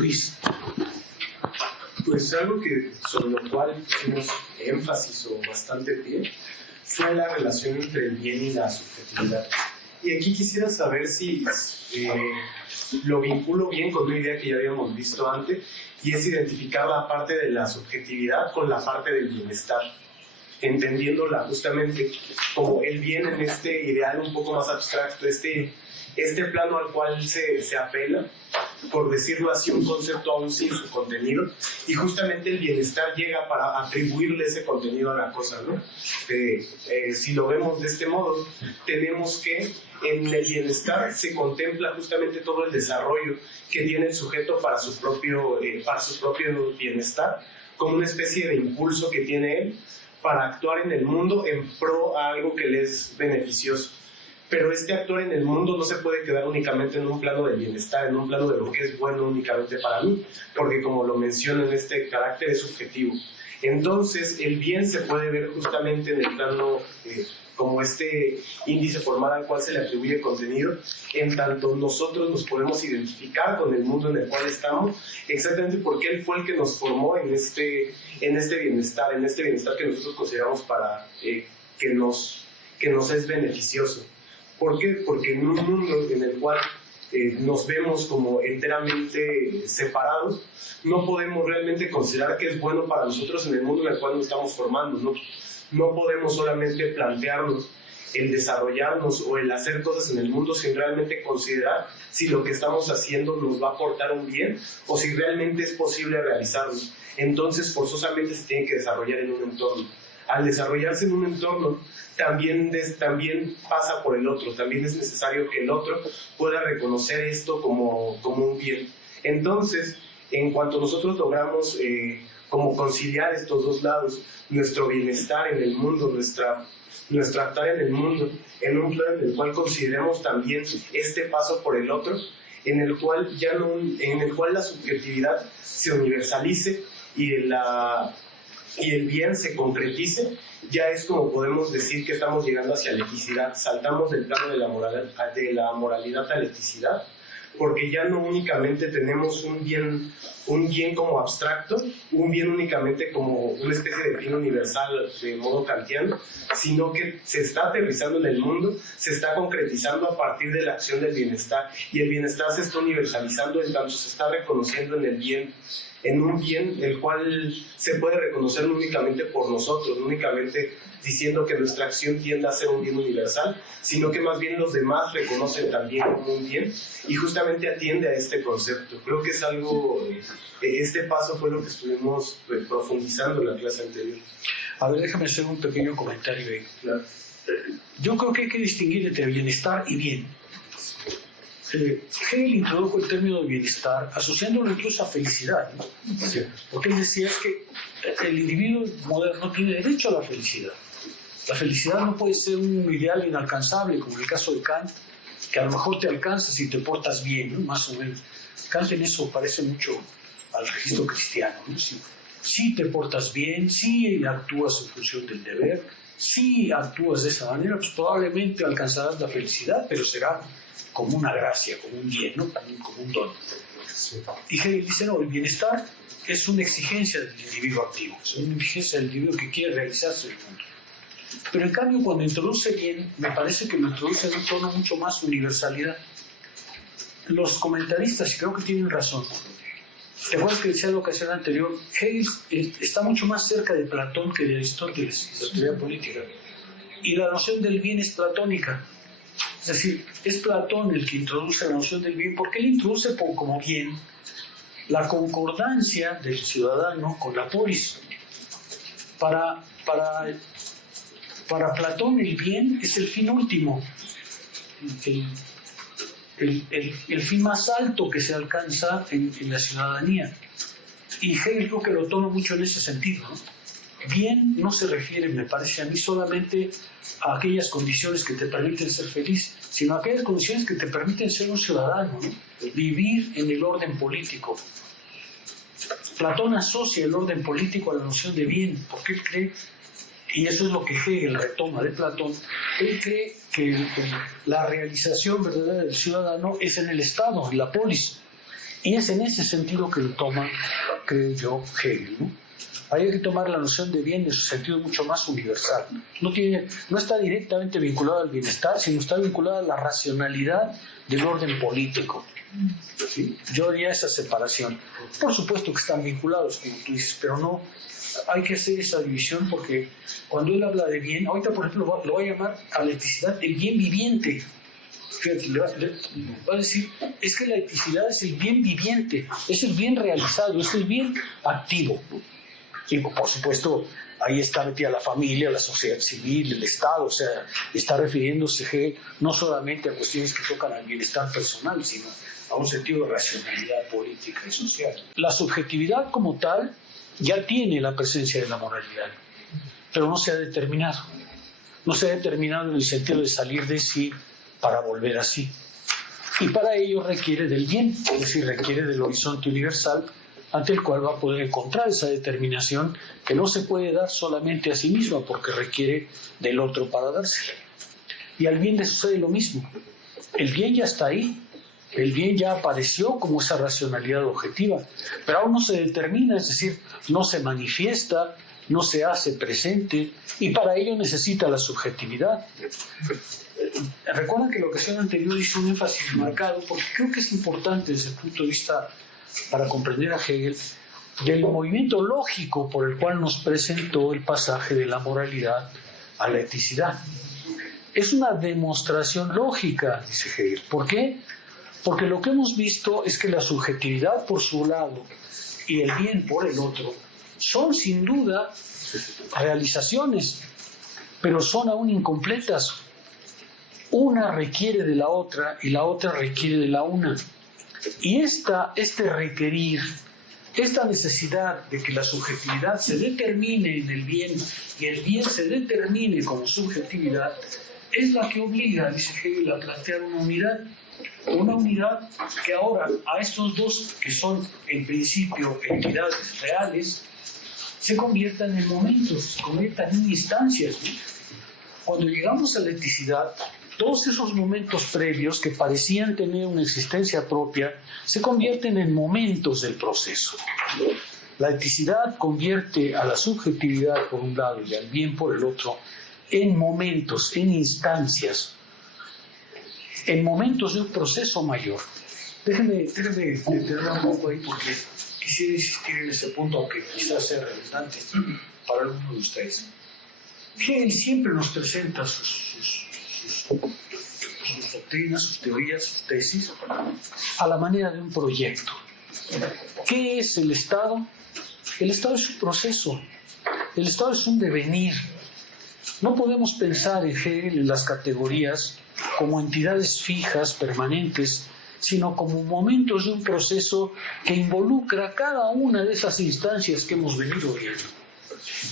Luis. Pues algo que sobre lo cual hicimos énfasis o bastante pie fue la relación entre el bien y la subjetividad. Y aquí quisiera saber si lo vinculo bien con una idea que ya habíamos visto antes, y es identificar la parte de la subjetividad con la parte del bienestar, entendiéndola justamente como el bien en este ideal un poco más abstracto, este plano al cual se apela, por decirlo así, un concepto aún sin su contenido, y justamente el bienestar llega para atribuirle ese contenido a la cosa, ¿no? Si lo vemos de este modo, tenemos que en el bienestar se contempla justamente todo el desarrollo que tiene el sujeto para su propio bienestar, como una especie de impulso que tiene él para actuar en el mundo en pro a algo que le es beneficioso. Pero este actuar en el mundo no se puede quedar únicamente en un plano de bienestar, en un plano de lo que es bueno únicamente para mí, porque como lo menciono en este carácter es subjetivo. Entonces el bien se puede ver justamente en el plano como este índice formal al cual se le atribuye contenido, en tanto nosotros nos podemos identificar con el mundo en el cual estamos, exactamente porque él fue el que nos formó en este bienestar que nosotros consideramos para que nos es beneficioso. ¿Por qué? Porque en un mundo en el cual nos vemos como enteramente separados, no podemos realmente considerar que es bueno para nosotros en el mundo en el cual nos estamos formando, ¿no? No podemos solamente plantearnos el desarrollarnos o el hacer cosas en el mundo sin realmente considerar si lo que estamos haciendo nos va a aportar un bien o si realmente es posible realizarlo. Entonces, forzosamente se tiene que desarrollar en un entorno. Al desarrollarse en un entorno, también pasa por el otro, también es necesario que el otro pueda reconocer esto como un bien. Entonces, en cuanto nosotros logramos como conciliar estos dos lados, nuestro bienestar en el mundo, nuestra actuar en el mundo, en un plano en el cual consideremos también este paso por el otro, en el cual la subjetividad se universalice y el bien se concretice, ya es como podemos decir que estamos llegando hacia la eticidad, saltamos del plano de la moralidad a la eticidad, porque ya no únicamente tenemos un bien como abstracto, un bien únicamente como una especie de bien universal de modo kantiano, sino que se está aterrizando en el mundo, se está concretizando a partir de la acción del bienestar, y el bienestar se está universalizando en tanto se está reconociendo en el bien, en un bien el cual se puede reconocer no únicamente por nosotros, no únicamente diciendo que nuestra acción tiende a ser un bien universal, sino que más bien los demás reconocen también como un bien y justamente atiende a este concepto. Creo que es algo, este paso fue lo que estuvimos profundizando en la clase anterior. A ver, déjame hacer un pequeño comentario ahí. Claro. Yo creo que hay que distinguir entre bienestar y bien. Hegel introdujo el término de bienestar asociándolo incluso a felicidad, ¿no? Sí. Porque él decía que el individuo moderno tiene derecho a la felicidad. La felicidad no puede ser un ideal inalcanzable, como en el caso de Kant, que a lo mejor te alcanza si te portas bien, ¿no? Más o menos. Kant en eso parece mucho al registro cristiano, ¿no? Si te portas bien, si actúas en función del deber, si actúas de esa manera, pues probablemente alcanzarás la felicidad, pero será como una gracia, como un bien, ¿no? También como un don. Sí. Y Hegel dice, no, el bienestar es una exigencia del individuo activo, es una exigencia del individuo que quiere realizarse en el mundo. Pero en cambio, cuando introduce bien, me parece que lo introduce en un tono mucho más universalidad. Los comentaristas, y creo que tienen razón, ¿te acuerdas que decía en la ocasión anterior? Hegel está mucho más cerca de Platón que de Aristóteles, la teoría política. Y la noción del bien es platónica. Es decir, es Platón el que introduce la noción del bien, porque él introduce como bien la concordancia del ciudadano con la polis. Para Platón el bien es el fin último, el fin más alto que se alcanza en la ciudadanía. Y Hegel creo que lo toma mucho en ese sentido, ¿no? Bien no se refiere, me parece a mí, solamente a aquellas condiciones que te permiten ser feliz, sino a aquellas condiciones que te permiten ser un ciudadano, ¿no? Vivir en el orden político. Platón asocia el orden político a la noción de bien, porque él cree, y eso es lo que Hegel retoma de Platón, él cree que la realización verdadera del ciudadano es en el Estado, en la polis. Y es en ese sentido que lo toma, creo yo, Hegel, ¿no? Hay que tomar la noción de bien en su sentido mucho más universal. No está directamente vinculada al bienestar, sino está vinculada a la racionalidad del orden político. ¿Sí? Yo haría esa separación. Por supuesto que están vinculados, como tú dices, pero no hay que hacer esa división, porque cuando él habla de bien, ahorita por ejemplo lo va a llamar a la eticidad de bien viviente. Fíjate, le va a decir, es que la eticidad es el bien viviente, es el bien realizado, es el bien activo. Y por supuesto, ahí está metida la familia, la sociedad civil, el Estado, o sea, está refiriéndose no solamente a cuestiones que tocan al bienestar personal, sino a un sentido de racionalidad política y social. La subjetividad como tal ya tiene la presencia de la moralidad, pero no se ha determinado. No se ha determinado en el sentido de salir de sí para volver a sí. Y para ello requiere del bien, es decir, requiere del horizonte universal ante el cual va a poder encontrar esa determinación que no se puede dar solamente a sí misma porque requiere del otro para dársela. Y al bien le sucede lo mismo. El bien ya está ahí, el bien ya apareció como esa racionalidad objetiva, pero aún no se determina, es decir, no se manifiesta, no se hace presente, y para ello necesita la subjetividad. Recuerden que la ocasión anterior hizo un énfasis marcado, porque creo que es importante desde el punto de vista, para comprender a Hegel, del movimiento lógico por el cual nos presentó el pasaje de la moralidad a la eticidad. Es una demostración lógica, dice Hegel. ¿Por qué? Porque lo que hemos visto es que la subjetividad por su lado y el bien por el otro son sin duda realizaciones, pero son aún incompletas. Una requiere de la otra y la otra requiere de la una. Y este requerir, esta necesidad de que la subjetividad se determine en el bien y el bien se determine como subjetividad, es la que obliga, dice Hegel, a plantear una unidad que ahora a estos dos, que son en principio entidades reales, se conviertan en momentos, se conviertan en instancias, ¿no? Cuando llegamos a la eticidad, todos esos momentos previos que parecían tener una existencia propia se convierten en momentos del proceso. La eticidad convierte a la subjetividad por un lado y al bien por el otro en momentos, en instancias, en momentos de un proceso mayor. Déjenme detenerme un poco ahí porque quisiera insistir en ese punto, aunque quizás sea relevante para algunos de ustedes. Hegel siempre nos presenta sus doctrinas, sus teorías, sus tesis, a la manera de un proyecto. ¿Qué es el Estado? El Estado es un proceso, el Estado es un devenir. No podemos pensar en Hegel en las categorías como entidades fijas, permanentes, sino como momentos de un proceso que involucra cada una de esas instancias que hemos venido viendo.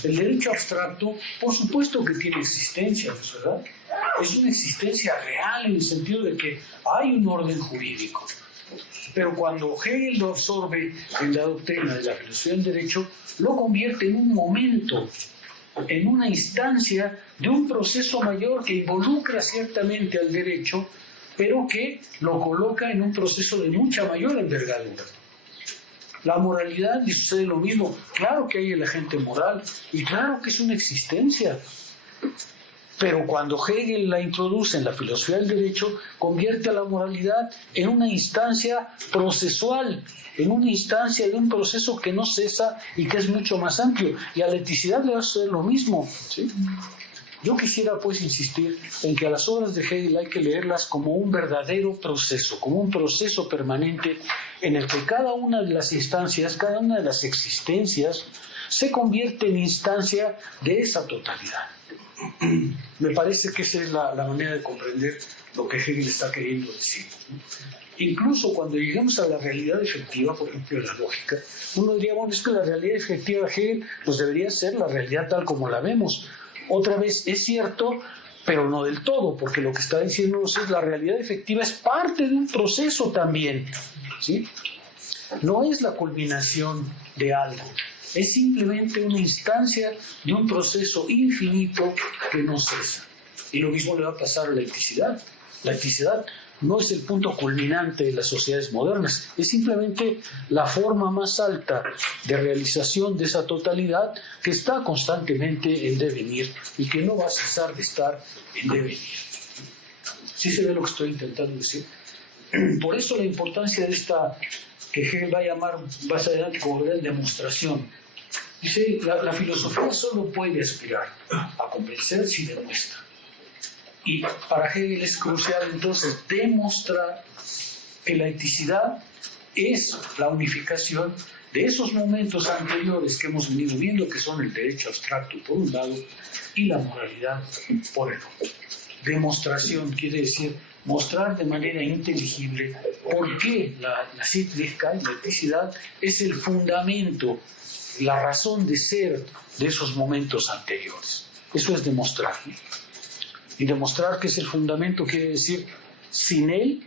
El derecho abstracto, por supuesto que tiene existencia, ¿no es verdad? Es una existencia real en el sentido de que hay un orden jurídico. Pero cuando Hegel lo absorbe en la doctrina de la filosofía del derecho, lo convierte en un momento, en una instancia de un proceso mayor que involucra ciertamente al derecho, pero que lo coloca en un proceso de mucha mayor envergadura. La moralidad le sucede lo mismo. Claro que hay el agente moral y claro que es una existencia. Pero cuando Hegel la introduce en la filosofía del derecho, convierte a la moralidad en una instancia procesual, en una instancia de un proceso que no cesa y que es mucho más amplio. Y a la eticidad le va a suceder lo mismo, ¿sí? Yo quisiera pues insistir en que a las obras de Hegel hay que leerlas como un verdadero proceso, como un proceso permanente en el que cada una de las instancias, cada una de las existencias se convierte en instancia de esa totalidad. Me parece que esa es la manera de comprender lo que Hegel está queriendo decir. Incluso cuando llegamos a la realidad efectiva, por ejemplo, en la lógica, uno diría, bueno, es que la realidad efectiva de Hegel pues debería ser la realidad tal como la vemos. Otra vez, es cierto, pero no del todo, porque lo que está diciéndonos es la realidad efectiva es parte de un proceso también, ¿sí? No es la culminación de algo, es simplemente una instancia de un proceso infinito que no cesa. Y lo mismo le va a pasar a la eticidad. La eticidad no es el punto culminante de las sociedades modernas, es simplemente la forma más alta de realización de esa totalidad que está constantemente en devenir y que no va a cesar de estar en devenir. ¿Sí se ve lo que estoy intentando decir? Por eso la importancia de esta, que Hegel va a llamar más adelante como gran demostración. Dice, la filosofía solo puede aspirar a convencer si demuestra. Y para Hegel es crucial entonces demostrar que la eticidad es la unificación de esos momentos anteriores que hemos venido viendo, que son el derecho abstracto por un lado y la moralidad por el otro. Demostración quiere decir mostrar de manera inteligible por qué la Sittlichkeit, la eticidad, es el fundamento, la razón de ser de esos momentos anteriores. Eso es demostrar. Y demostrar que es el fundamento quiere decir, sin él,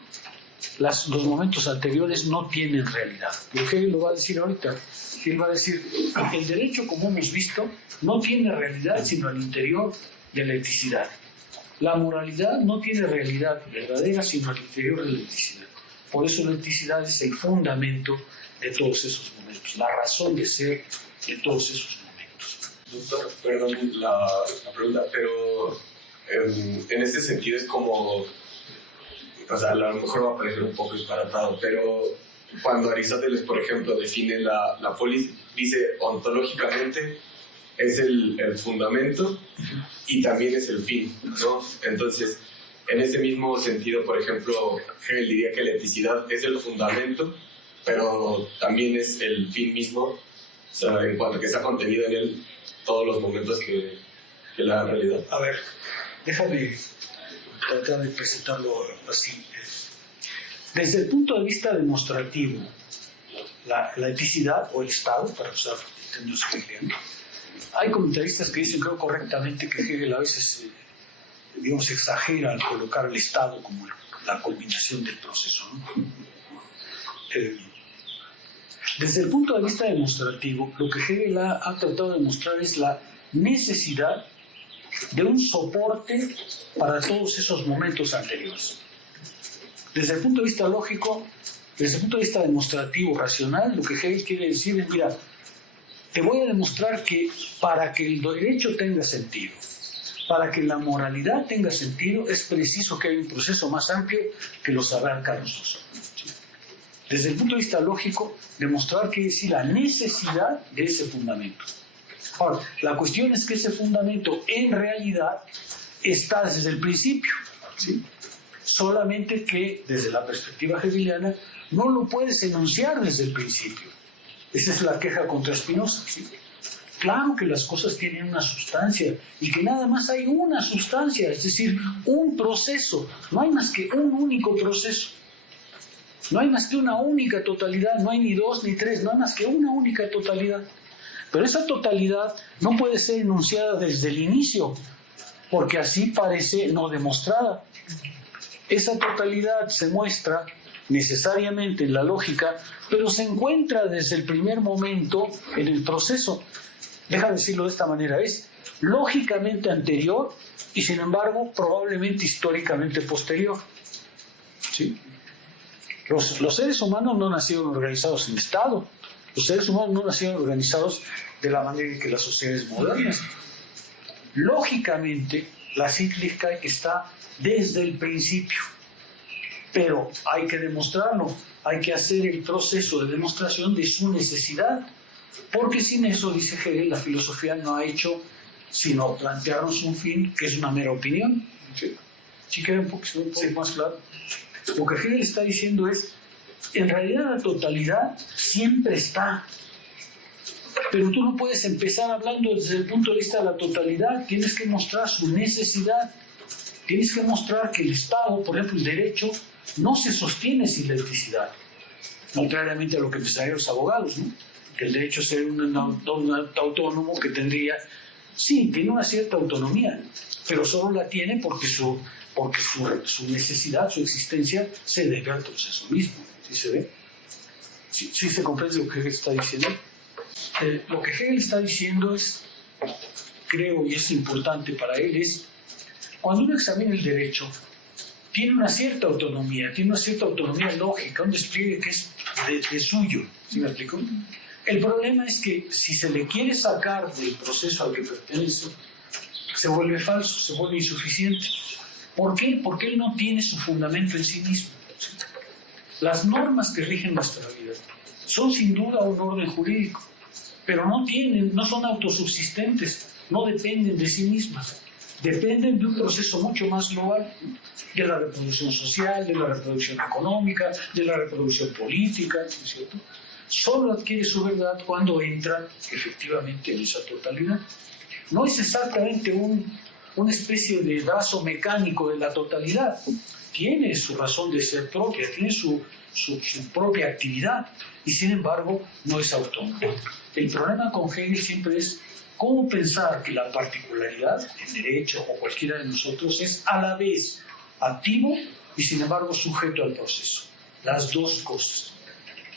los momentos anteriores no tienen realidad. Y Hegel lo va a decir ahorita. Él va a decir, el derecho, como hemos visto, no tiene realidad sino al interior de la eticidad. La moralidad no tiene realidad verdadera sino al interior de la eticidad. Por eso la eticidad es el fundamento de todos esos momentos, la razón de ser de todos esos momentos. Doctor, perdón la pregunta, pero en este sentido es como, o sea, a lo mejor va a parecer un poco disparatado, pero cuando Aristóteles, por ejemplo, define la polis, dice ontológicamente es el fundamento y también es el fin, ¿no? Entonces, en ese mismo sentido, por ejemplo, Hegel diría que la eticidad es el fundamento, pero también es el fin mismo, o sea, en cuanto a que está contenido en él todos los momentos que la realidad. A ver, déjame tratar de presentarlo así. Desde el punto de vista demostrativo, la eticidad o el estado, para usar términos hegelianos, hay comentaristas que dicen, creo correctamente, que Hegel a veces, digamos, exagera al colocar el estado como la culminación del proceso, ¿no? Desde el punto de vista demostrativo, lo que Hegel ha tratado de demostrar es la necesidad de un soporte para todos esos momentos anteriores. Desde el punto de vista lógico, desde el punto de vista demostrativo, racional, lo que Hegel quiere decir es, mira, te voy a demostrar que para que el derecho tenga sentido, para que la moralidad tenga sentido, es preciso que haya un proceso más amplio que los abarca a los dos. Desde el punto de vista lógico, demostrar quiere decir la necesidad de ese fundamento. Ahora, la cuestión es que ese fundamento en realidad está desde el principio, ¿sí? Solamente que desde la perspectiva hegeliana no lo puedes enunciar desde el principio. Esa es la queja contra Spinoza, ¿sí? Claro que las cosas tienen una sustancia y que nada más hay una sustancia, es decir, un proceso. No hay más que un único proceso. No hay más que una única totalidad, no hay ni dos ni tres, no hay más que una única totalidad. Pero esa totalidad no puede ser enunciada desde el inicio, porque así parece no demostrada. Esa totalidad se muestra necesariamente en la lógica, pero se encuentra desde el primer momento en el proceso. Déjame decirlo de esta manera, es lógicamente anterior y sin embargo probablemente históricamente posterior. ¿Sí? Los seres humanos no nacieron organizados en Estado. Los seres humanos no nacieron organizados de la manera en que las sociedades modernas. Lógicamente, la Sittlichkeit está desde el principio. Pero hay que demostrarlo, hay que hacer el proceso de demostración de su necesidad. Porque sin eso, dice Hegel, la filosofía no ha hecho sino plantearnos un fin que es una mera opinión. ¿Sí queda un poco más claro? Lo que Hegel está diciendo es, en realidad la totalidad siempre está, pero tú no puedes empezar hablando desde el punto de vista de la totalidad, tienes que mostrar su necesidad, tienes que mostrar que el Estado, por ejemplo el derecho, no se sostiene sin la eticidad, contrariamente a lo que pensarían los abogados, ¿no? Que el derecho es ser un autónomo que tendría, sí, tiene una cierta autonomía, pero solo la tiene porque su necesidad, su existencia se debe al proceso mismo. ¿Sí se ve? ¿Sí se comprende lo que Hegel está diciendo? Lo que Hegel está diciendo es, creo, y es importante para él, es cuando uno examina el derecho, tiene una cierta autonomía lógica, un despliegue que es de suyo, ¿sí me explico? El problema es que si se le quiere sacar del proceso al que pertenece, se vuelve falso, se vuelve insuficiente. ¿Por qué? Porque él no tiene su fundamento en sí mismo. Las normas que rigen nuestra vida son sin duda un orden jurídico, pero no son autosubsistentes, no dependen de sí mismas, dependen de un proceso mucho más global, de la reproducción social, de la reproducción económica, de la reproducción política, ¿no es cierto? Solo adquiere su verdad cuando entra efectivamente en esa totalidad. No es exactamente una especie de brazo mecánico de la totalidad, tiene su razón de ser propia, tiene su propia actividad, y sin embargo no es autónomo. El problema con Hegel siempre es cómo pensar que la particularidad, el derecho o cualquiera de nosotros, es a la vez activo y sin embargo sujeto al proceso. Las dos cosas.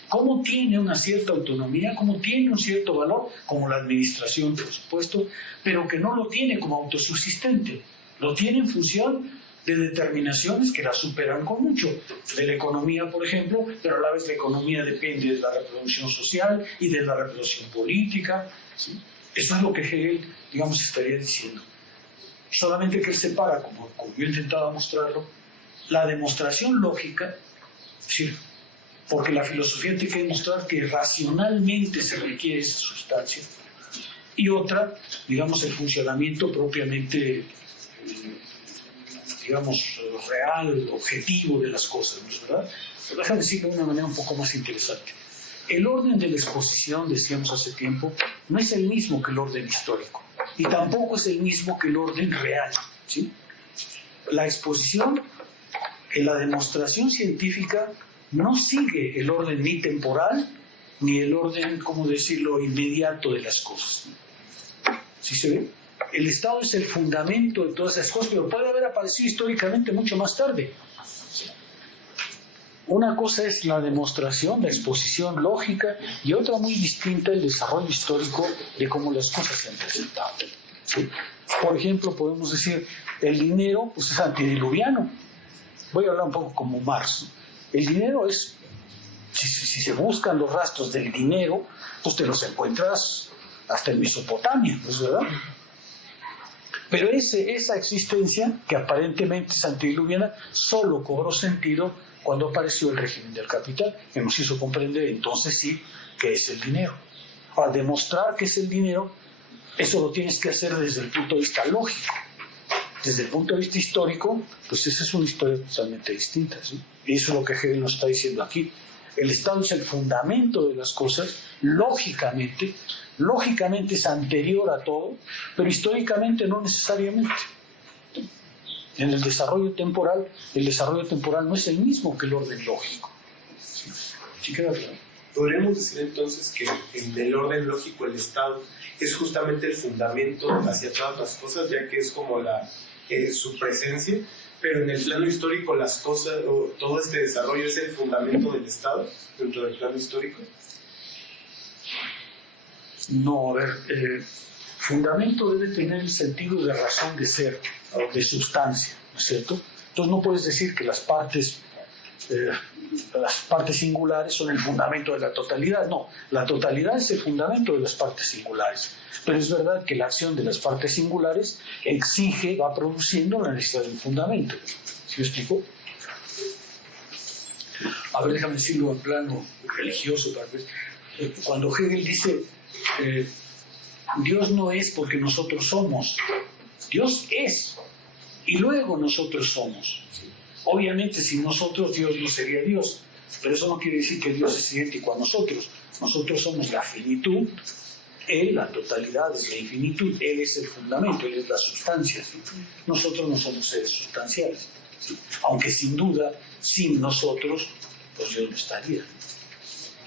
Cómo tiene una cierta autonomía, cómo tiene un cierto valor, como la administración, por supuesto, pero que no lo tiene como autosubsistente, lo tiene en función de determinaciones que la superan con mucho, de la economía, por ejemplo, pero a la vez la economía depende de la reproducción social y de la reproducción política, ¿sí? Eso es lo que Hegel, digamos, estaría diciendo. Solamente que él separa, como yo intentaba mostrarlo, la demostración lógica, es decir, porque la filosofía tiene que demostrar que racionalmente se requiere esa sustancia, y otra, digamos, el funcionamiento propiamente, digamos, real, objetivo de las cosas, ¿no es verdad? Pero déjame decirlo de una manera un poco más interesante. El orden de la exposición, decíamos hace tiempo, no es el mismo que el orden histórico, y tampoco es el mismo que el orden real, ¿sí? La exposición, en la demostración científica, no sigue el orden ni temporal, ni el orden, ¿cómo decirlo?, inmediato de las cosas. ¿Sí se ve? El Estado es el fundamento de todas esas cosas, pero puede haber aparecido históricamente mucho más tarde. Una cosa es la demostración, la exposición lógica, y otra muy distinta el desarrollo histórico de cómo las cosas se han presentado. ¿Sí? Por ejemplo, podemos decir, el dinero pues, es antediluviano. Voy a hablar un poco como Marx. El dinero es, si se buscan los rastros del dinero, pues te los encuentras hasta en Mesopotamia, ¿no es verdad? Pero esa existencia, que aparentemente es antediluviana, solo cobró sentido cuando apareció el régimen del capital, que nos hizo comprender entonces sí que es el dinero. Para demostrar que es el dinero, eso lo tienes que hacer desde el punto de vista lógico. Desde el punto de vista histórico, pues esa es una historia totalmente distinta, ¿sí? Y eso es lo que Hegel nos está diciendo aquí. El Estado es el fundamento de las cosas, lógicamente es anterior a todo, pero históricamente no necesariamente. En el desarrollo temporal no es el mismo que el orden lógico. ¿Sí queda claro? Podríamos decir entonces que en el orden lógico el Estado es justamente el fundamento hacia todas las cosas, ya que es como su presencia, pero en el plano histórico las cosas, o todo este desarrollo es el fundamento del Estado dentro del plano histórico. No, a ver, fundamento debe tener el sentido de razón de ser, de sustancia, ¿no es cierto? Entonces no puedes decir que las partes singulares son el fundamento de la totalidad, no, la totalidad es el fundamento de las partes singulares, pero es verdad que la acción de las partes singulares va produciendo la necesidad de un fundamento. ¿Sí me explico? A ver, déjame decirlo en plano religioso tal vez. Cuando Hegel dice Dios no es porque nosotros somos, Dios es y luego nosotros somos. Obviamente sin nosotros Dios no sería Dios, pero eso no quiere decir que Dios es idéntico a nosotros. Nosotros somos la finitud, Él, la totalidad, es la infinitud, Él es el fundamento, Él es la sustancia. ¿Sí? Nosotros no somos seres sustanciales, ¿sí? Aunque sin duda, sin nosotros, pues Dios no estaría,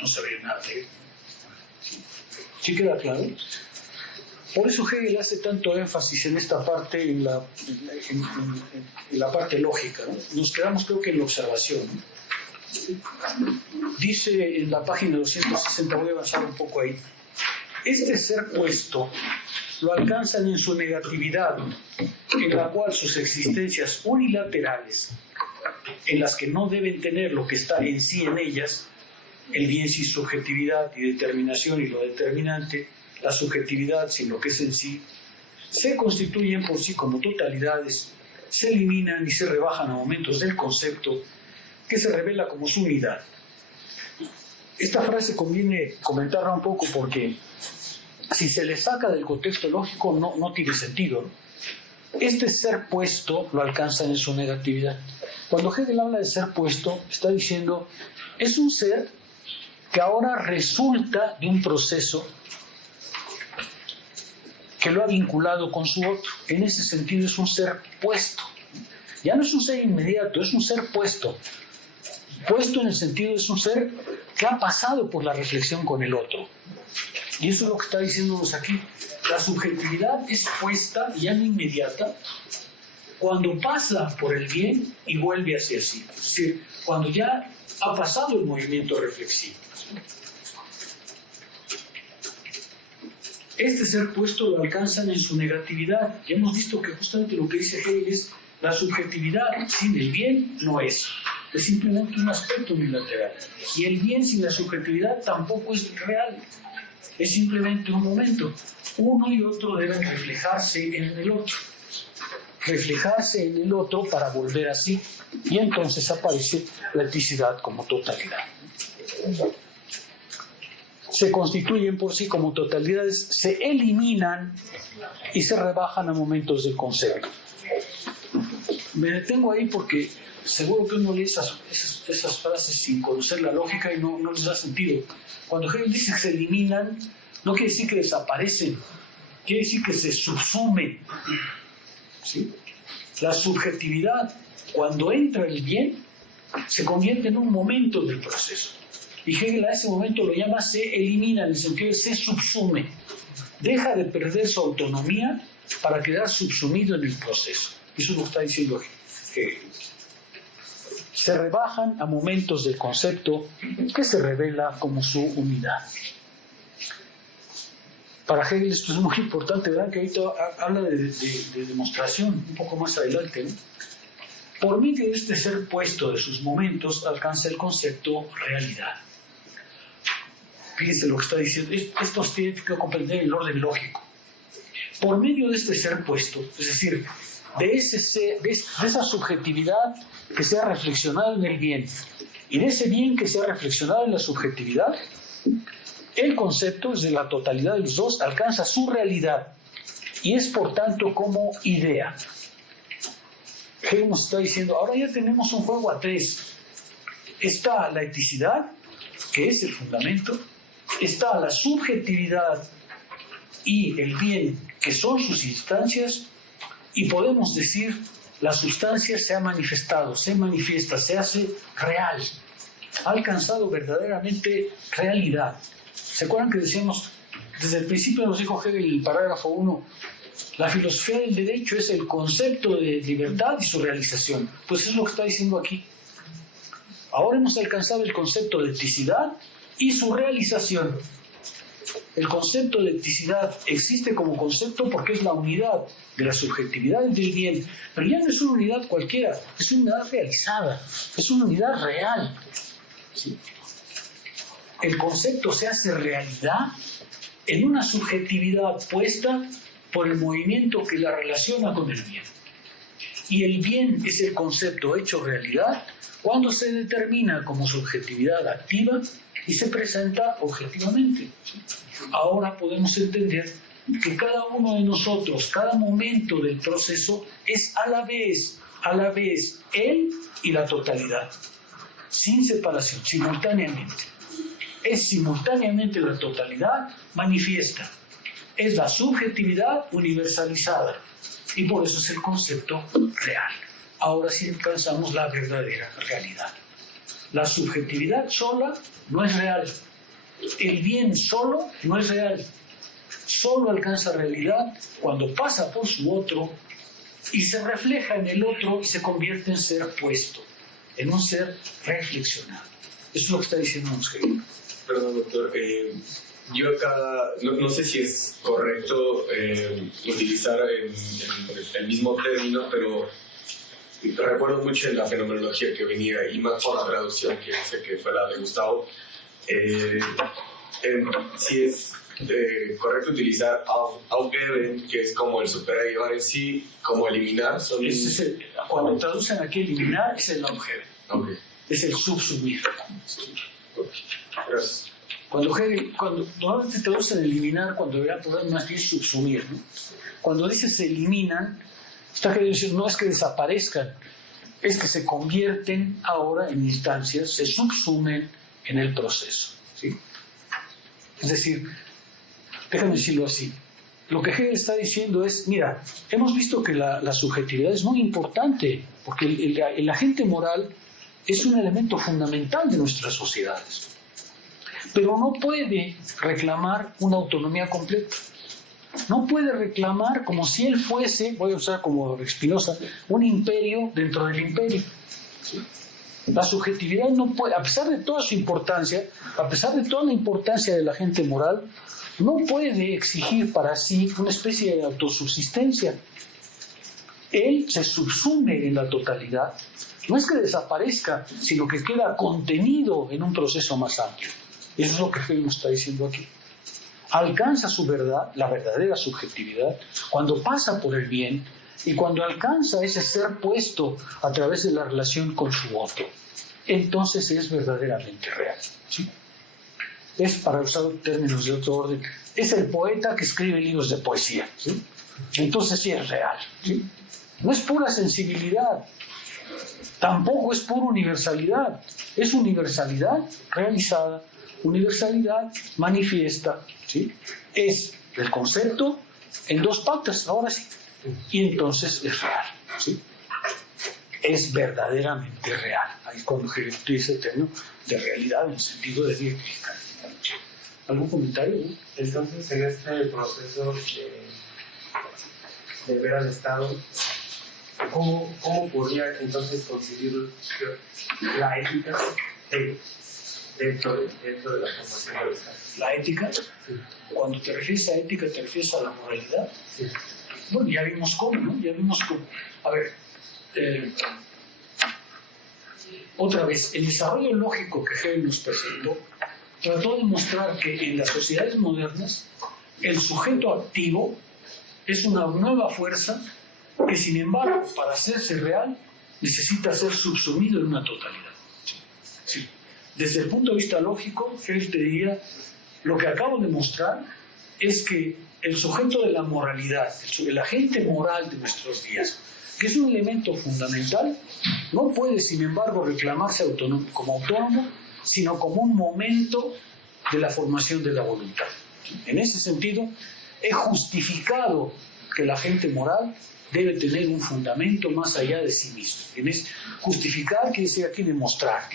no sabría nada de Él. ¿Sí queda claro? Por eso Hegel hace tanto énfasis en esta parte, en la parte lógica, ¿no? Nos quedamos creo que en la observación, ¿no? Dice en la página 260, voy a avanzar un poco ahí, este ser puesto lo alcanzan en su negatividad, en la cual sus existencias unilaterales en las que no deben tener lo que está en sí en ellas, el bien sin subjetividad y determinación y lo determinante, la subjetividad sin lo que es en sí, se constituyen por sí como totalidades, se eliminan y se rebajan a momentos del concepto que se revela como su unidad. Esta frase conviene comentarla un poco porque si se le saca del contexto lógico no tiene sentido, ¿no? Este ser puesto lo alcanzan en su negatividad. Cuando Hegel habla de ser puesto, está diciendo, es un ser que ahora resulta de un proceso que lo ha vinculado con su otro. En ese sentido es un ser puesto. Ya no es un ser inmediato, es un ser puesto. Puesto en el sentido es un ser que ha pasado por la reflexión con el otro. Y eso es lo que está diciéndonos aquí. La subjetividad es puesta, ya no inmediata, cuando pasa por el bien y vuelve hacia sí. Es decir, cuando ya ha pasado el movimiento reflexivo. Este ser puesto lo alcanzan en su negatividad. Ya hemos visto que justamente lo que dice Hegel es la subjetividad sin el bien no es simplemente un aspecto unilateral. Y el bien sin la subjetividad tampoco es real. Es simplemente un momento. Uno y otro deben reflejarse en el otro. Reflejarse en el otro para volver así. Y entonces aparece la eticidad como totalidad. Se constituyen por sí como totalidades, se eliminan y se rebajan a momentos del concepto. Me detengo ahí porque seguro que uno lee esas frases sin conocer la lógica y no les da sentido. Cuando Hegel dice que se eliminan, no quiere decir que desaparecen, quiere decir que se subsumen. ¿Sí? La subjetividad, cuando entra el bien, se convierte en un momento del proceso. Y Hegel a ese momento lo llama se elimina, en el sentido de se subsume. Deja de perder su autonomía para quedar subsumido en el proceso. Eso es lo que está diciendo Hegel. Se rebajan a momentos del concepto que se revela como su unidad. Para Hegel esto es muy importante, ¿verdad? Que ahorita habla de demostración, un poco más adelante, ¿no? Por medio de este ser puesto de sus momentos, alcanza el concepto realidad. Fíjense lo que está diciendo. Esto se tiene que comprender en el orden lógico. Por medio de este ser puesto, es decir, de esa subjetividad que se ha reflexionado en el bien y de ese bien que se ha reflexionado en la subjetividad, el concepto, es de la totalidad de los dos, alcanza su realidad y es por tanto como idea. Hegel nos está diciendo, ahora ya tenemos un juego a tres. Está la eticidad, que es el fundamento, está la subjetividad y el bien, que son sus instancias, y podemos decir, la sustancia se ha manifestado, se manifiesta, se hace real, ha alcanzado verdaderamente realidad. ¿Se acuerdan que decíamos, desde el principio nos dijo Hegel en el parágrafo 1, la filosofía del derecho es el concepto de libertad y su realización? Pues es lo que está diciendo aquí. Ahora hemos alcanzado el concepto de eticidad y su realización. El concepto de eticidad existe como concepto porque es la unidad de la subjetividad y del bien, pero ya no es una unidad cualquiera, es una unidad realizada, es una unidad real. ¿Sí? El concepto se hace realidad en una subjetividad puesta por el movimiento que la relaciona con el bien. Y el bien es el concepto hecho realidad cuando se determina como subjetividad activa y se presenta objetivamente. Ahora podemos entender que cada uno de nosotros, cada momento del proceso es a la vez él y la totalidad, sin separación, simultáneamente. Es simultáneamente la totalidad manifiesta. Es la subjetividad universalizada. Y por eso es el concepto real. Ahora sí alcanzamos la verdadera realidad. La subjetividad sola no es real. El bien solo no es real. Solo alcanza realidad cuando pasa por su otro y se refleja en el otro y se convierte en ser puesto, en un ser reflexionado. Eso es lo que está diciendo Hegel. Perdón, doctor. Yo acá no sé si es correcto utilizar el mismo término, pero recuerdo mucho en la fenomenología que venía, y más por la traducción que sé que fue la de Gustavo, si es correcto utilizar aufgeben, que es como el superar y llevar en sí, como eliminar. Cuando traducen aquí eliminar, es el aufgeben. Okay. Es el subsumir. Gracias. Cuando normalmente traducen eliminar, cuando deberían poder más bien subsumir, ¿no? Cuando dices se eliminan, está queriendo decir no es que desaparezcan, es que se convierten ahora en instancias, se subsumen en el proceso, ¿sí? Es decir, déjame decirlo así, lo que Hegel está diciendo es, mira, hemos visto que la subjetividad es muy importante, porque el agente moral es un elemento fundamental de nuestras sociedades, pero no puede reclamar una autonomía completa. No puede reclamar como si él fuese, voy a usar como Spinoza, un imperio dentro del imperio. La subjetividad no puede, a pesar de toda su importancia, a pesar de toda la importancia del agente moral, no puede exigir para sí una especie de autosubsistencia. Él se subsume en la totalidad. No es que desaparezca, sino que queda contenido en un proceso más amplio. Eso es lo que Hegel nos está diciendo aquí. Alcanza su verdad, la verdadera subjetividad, cuando pasa por el bien y cuando alcanza ese ser puesto a través de la relación con su otro. Entonces es verdaderamente real, ¿sí? Es, para usar términos de otro orden, es el poeta que escribe libros de poesía, ¿sí? Entonces sí es real, ¿sí? No es pura sensibilidad, tampoco es pura universalidad, es universalidad realizada, universalidad manifiesta, ¿sí? Es el concepto en dos patas, ahora sí, y entonces es real, ¿sí? Es verdaderamente real. Ahí cuando Hegel utiliza el término de realidad en el sentido de dialéctica. ¿Algún comentario? ¿No? Entonces, en este proceso de ver al Estado, ¿cómo podría entonces concebir la ética dentro de la formación del Estado? La ética, Sí. cuando te refieres a ética, ¿te refieres a la moralidad? Sí. Bueno, ya vimos cómo, ¿no? Ya vimos cómo. A ver, otra vez, el desarrollo lógico que Hegel nos presentó trató de mostrar que en las sociedades modernas el sujeto activo es una nueva fuerza que, sin embargo, para hacerse real, necesita ser subsumido en una totalidad. Sí. Desde el punto de vista lógico, Hegel te diría, lo que acabo de mostrar es que el sujeto de la moralidad, el agente moral de nuestros días, que es un elemento fundamental, no puede, sin embargo, reclamarse como autónomo, sino como un momento de la formación de la voluntad. En ese sentido, he justificado que el agente moral debe tener un fundamento más allá de sí mismo. Justificar quiere decir aquí demostrar.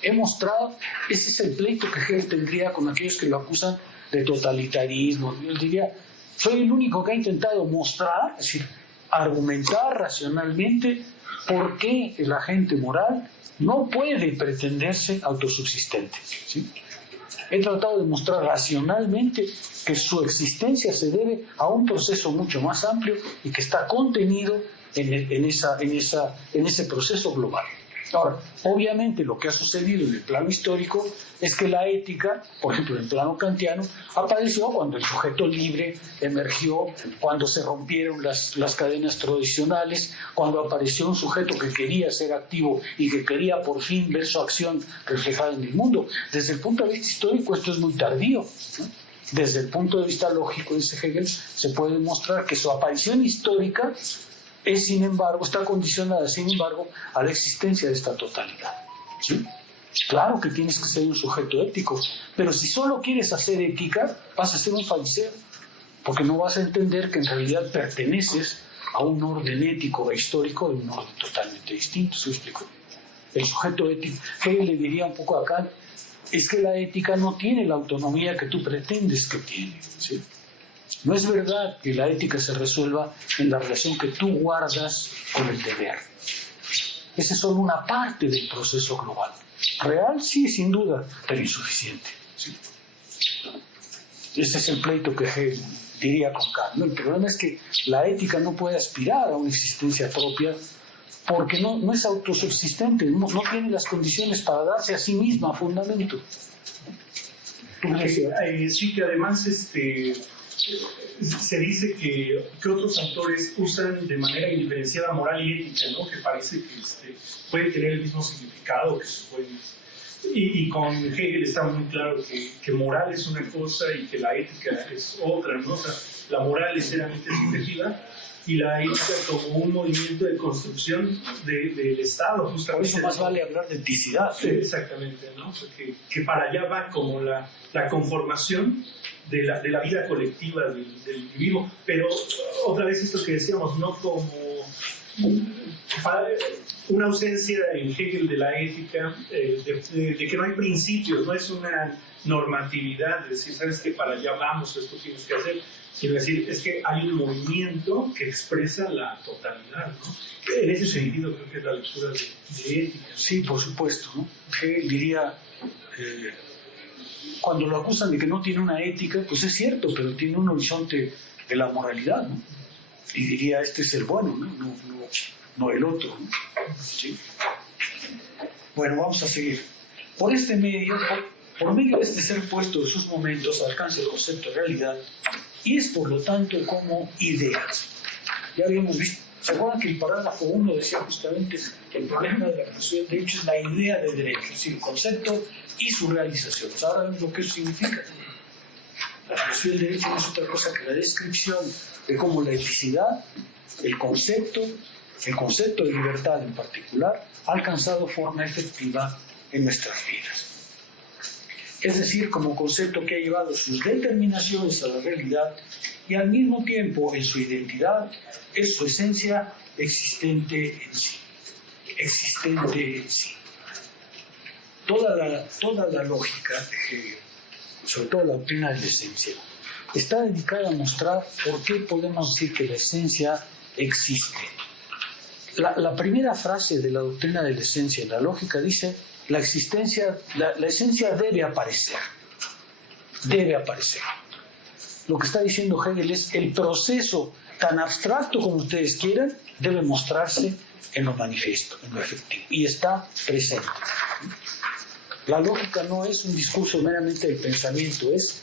He mostrado, ese es el pleito que Hegel tendría con aquellos que lo acusan de totalitarismo. Yo diría, soy el único que ha intentado mostrar, es decir, argumentar racionalmente por qué el agente moral no puede pretenderse autosubsistente, ¿sí? He tratado de mostrar racionalmente que su existencia se debe a un proceso mucho más amplio y que está contenido en ese proceso global. Ahora, obviamente lo que ha sucedido en el plano histórico es que la ética, por ejemplo en el plano kantiano, apareció cuando el sujeto libre emergió, cuando se rompieron las cadenas tradicionales, cuando apareció un sujeto que quería ser activo y que quería por fin ver su acción reflejada en el mundo. Desde el punto de vista histórico esto es muy tardío, ¿no? Desde el punto de vista lógico, dice Hegel, se puede demostrar que su aparición histórica es, sin embargo, está condicionada, sin embargo, a la existencia de esta totalidad, ¿sí? Claro que tienes que ser un sujeto ético, pero si solo quieres hacer ética, vas a ser un fariseo, porque no vas a entender que en realidad perteneces a un orden ético e histórico de un orden totalmente distinto. ¿Se explico? El sujeto ético, Hegel le diría un poco acá, es que la ética no tiene la autonomía que tú pretendes que tiene, ¿sí? No es verdad que la ética se resuelva en la relación que tú guardas con el deber. Esa es solo una parte del proceso global. Real, sí, sin duda, pero insuficiente, ¿sí? Ese es el pleito que Hegel diría con Kant, ¿no? El problema es que la ética no puede aspirar a una existencia propia porque no es autosubsistente, no tiene las condiciones para darse a sí misma fundamento. Sí, que además se dice que otros autores usan de manera indiferenciada moral y ética, ¿no? Que parece que puede tener el mismo significado que y con Hegel está muy claro que moral es una cosa y que la ética es otra, ¿no? O sea, la moral es meramente subjetiva y la ética como un movimiento de construcción del Estado, justamente. Por eso más vale hablar de eticidad. Sí, exactamente, ¿no? Que para allá va como la conformación de la vida colectiva del individuo, pero otra vez esto que decíamos, no como una ausencia en Hegel de la ética, de que no hay principios, no es una normatividad, es decir, sabes que para allá vamos, esto tienes que hacer, sino decir, es que hay un movimiento que expresa la totalidad, ¿no? En ese sentido creo que es la lectura de ética. Sí, por supuesto, ¿no? Hegel diría, cuando lo acusan de que no tiene una ética, pues es cierto, pero tiene un horizonte de la moralidad, ¿no? Y diría, este es el bueno, no el otro, ¿no? ¿Sí? Bueno, vamos a seguir. Por medio de este ser puesto de sus momentos, alcanza el concepto de realidad y es por lo tanto como idea. Ya habíamos visto, ¿se acuerdan que el parágrafo 1 decía justamente que el problema de la creación de derecho es la idea de derecho, es decir, el concepto y su realización? Pues ahora vemos lo que eso significa. La creación del derecho no es otra cosa que la descripción de cómo la eticidad, el concepto de libertad en particular, ha alcanzado forma efectiva en nuestras vidas. Es decir, como concepto que ha llevado sus determinaciones a la realidad y al mismo tiempo en su identidad es su esencia existente en sí. Toda la lógica de Hegel, sobre todo la doctrina de la esencia, está dedicada a mostrar por qué podemos decir que la esencia existe. La primera frase de la doctrina de la esencia en la lógica dice: la esencia debe aparecer. Debe aparecer. Lo que está diciendo Hegel es: el proceso, tan abstracto como ustedes quieran, debe mostrarse en lo manifiesto, en lo efectivo, y está presente. La lógica no es un discurso meramente del pensamiento, es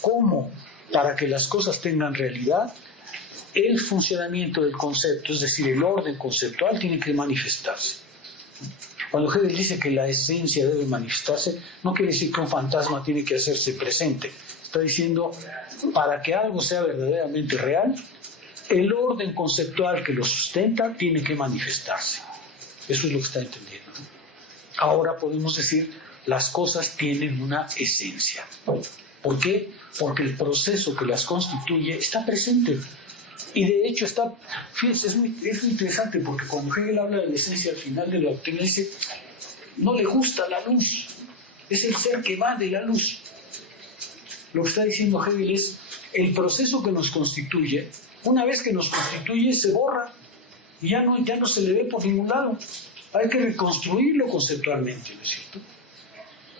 cómo, para que las cosas tengan realidad, el funcionamiento del concepto, es decir, el orden conceptual, tiene que manifestarse. Cuando Hegel dice que la esencia debe manifestarse, no quiere decir que un fantasma tiene que hacerse presente. Está diciendo, para que algo sea verdaderamente real, el orden conceptual que lo sustenta tiene que manifestarse. Eso es lo que está entendiendo, ¿no? Ahora podemos decir, las cosas tienen una esencia. ¿Por qué? Porque el proceso que las constituye está presente. Y de hecho está, fíjense, es muy interesante, porque cuando Hegel habla de la esencia al final de la doctrina, dice, no le gusta la luz, es el ser que va de la luz. Lo que está diciendo Hegel es, el proceso que nos constituye, una vez que nos constituye, se borra, y ya no se le ve por ningún lado. Hay que reconstruirlo conceptualmente, ¿no es cierto?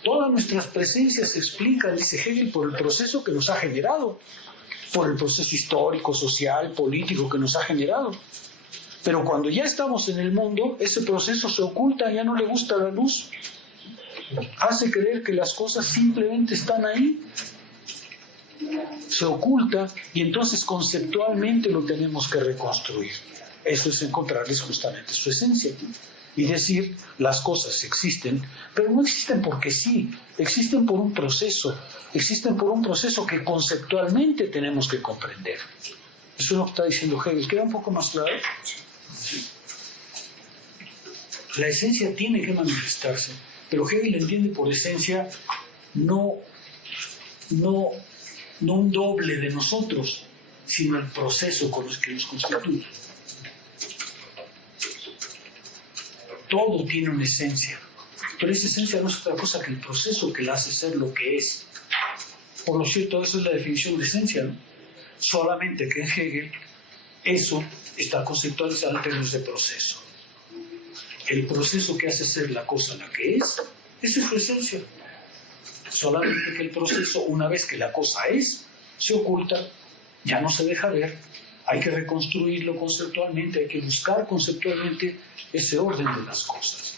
Todas nuestras presencias se explican, dice Hegel, por el proceso que nos ha generado, por el proceso histórico, social, político que nos ha generado. Pero cuando ya estamos en el mundo, ese proceso se oculta, ya no le gusta la luz. Hace creer que las cosas simplemente están ahí. Se oculta y entonces conceptualmente lo tenemos que reconstruir. Eso es encontrarles justamente su esencia. Y decir, las cosas existen, pero no existen porque sí, existen por un proceso que conceptualmente tenemos que comprender. Eso es lo que está diciendo Hegel. ¿Queda un poco más claro? Sí. La esencia tiene que manifestarse, pero Hegel entiende por esencia no un doble de nosotros, sino el proceso con los que nos constituye. Todo tiene una esencia, pero esa esencia no es otra cosa que el proceso que la hace ser lo que es. Por lo cierto, esa es la definición de esencia, ¿no? Solamente que en Hegel eso está conceptualizado en términos de proceso. El proceso que hace ser la cosa la que es, esa es su esencia. Solamente que el proceso, una vez que la cosa es, se oculta, ya no se deja ver, Hay que reconstruirlo conceptualmente, hay que buscar conceptualmente ese orden de las cosas.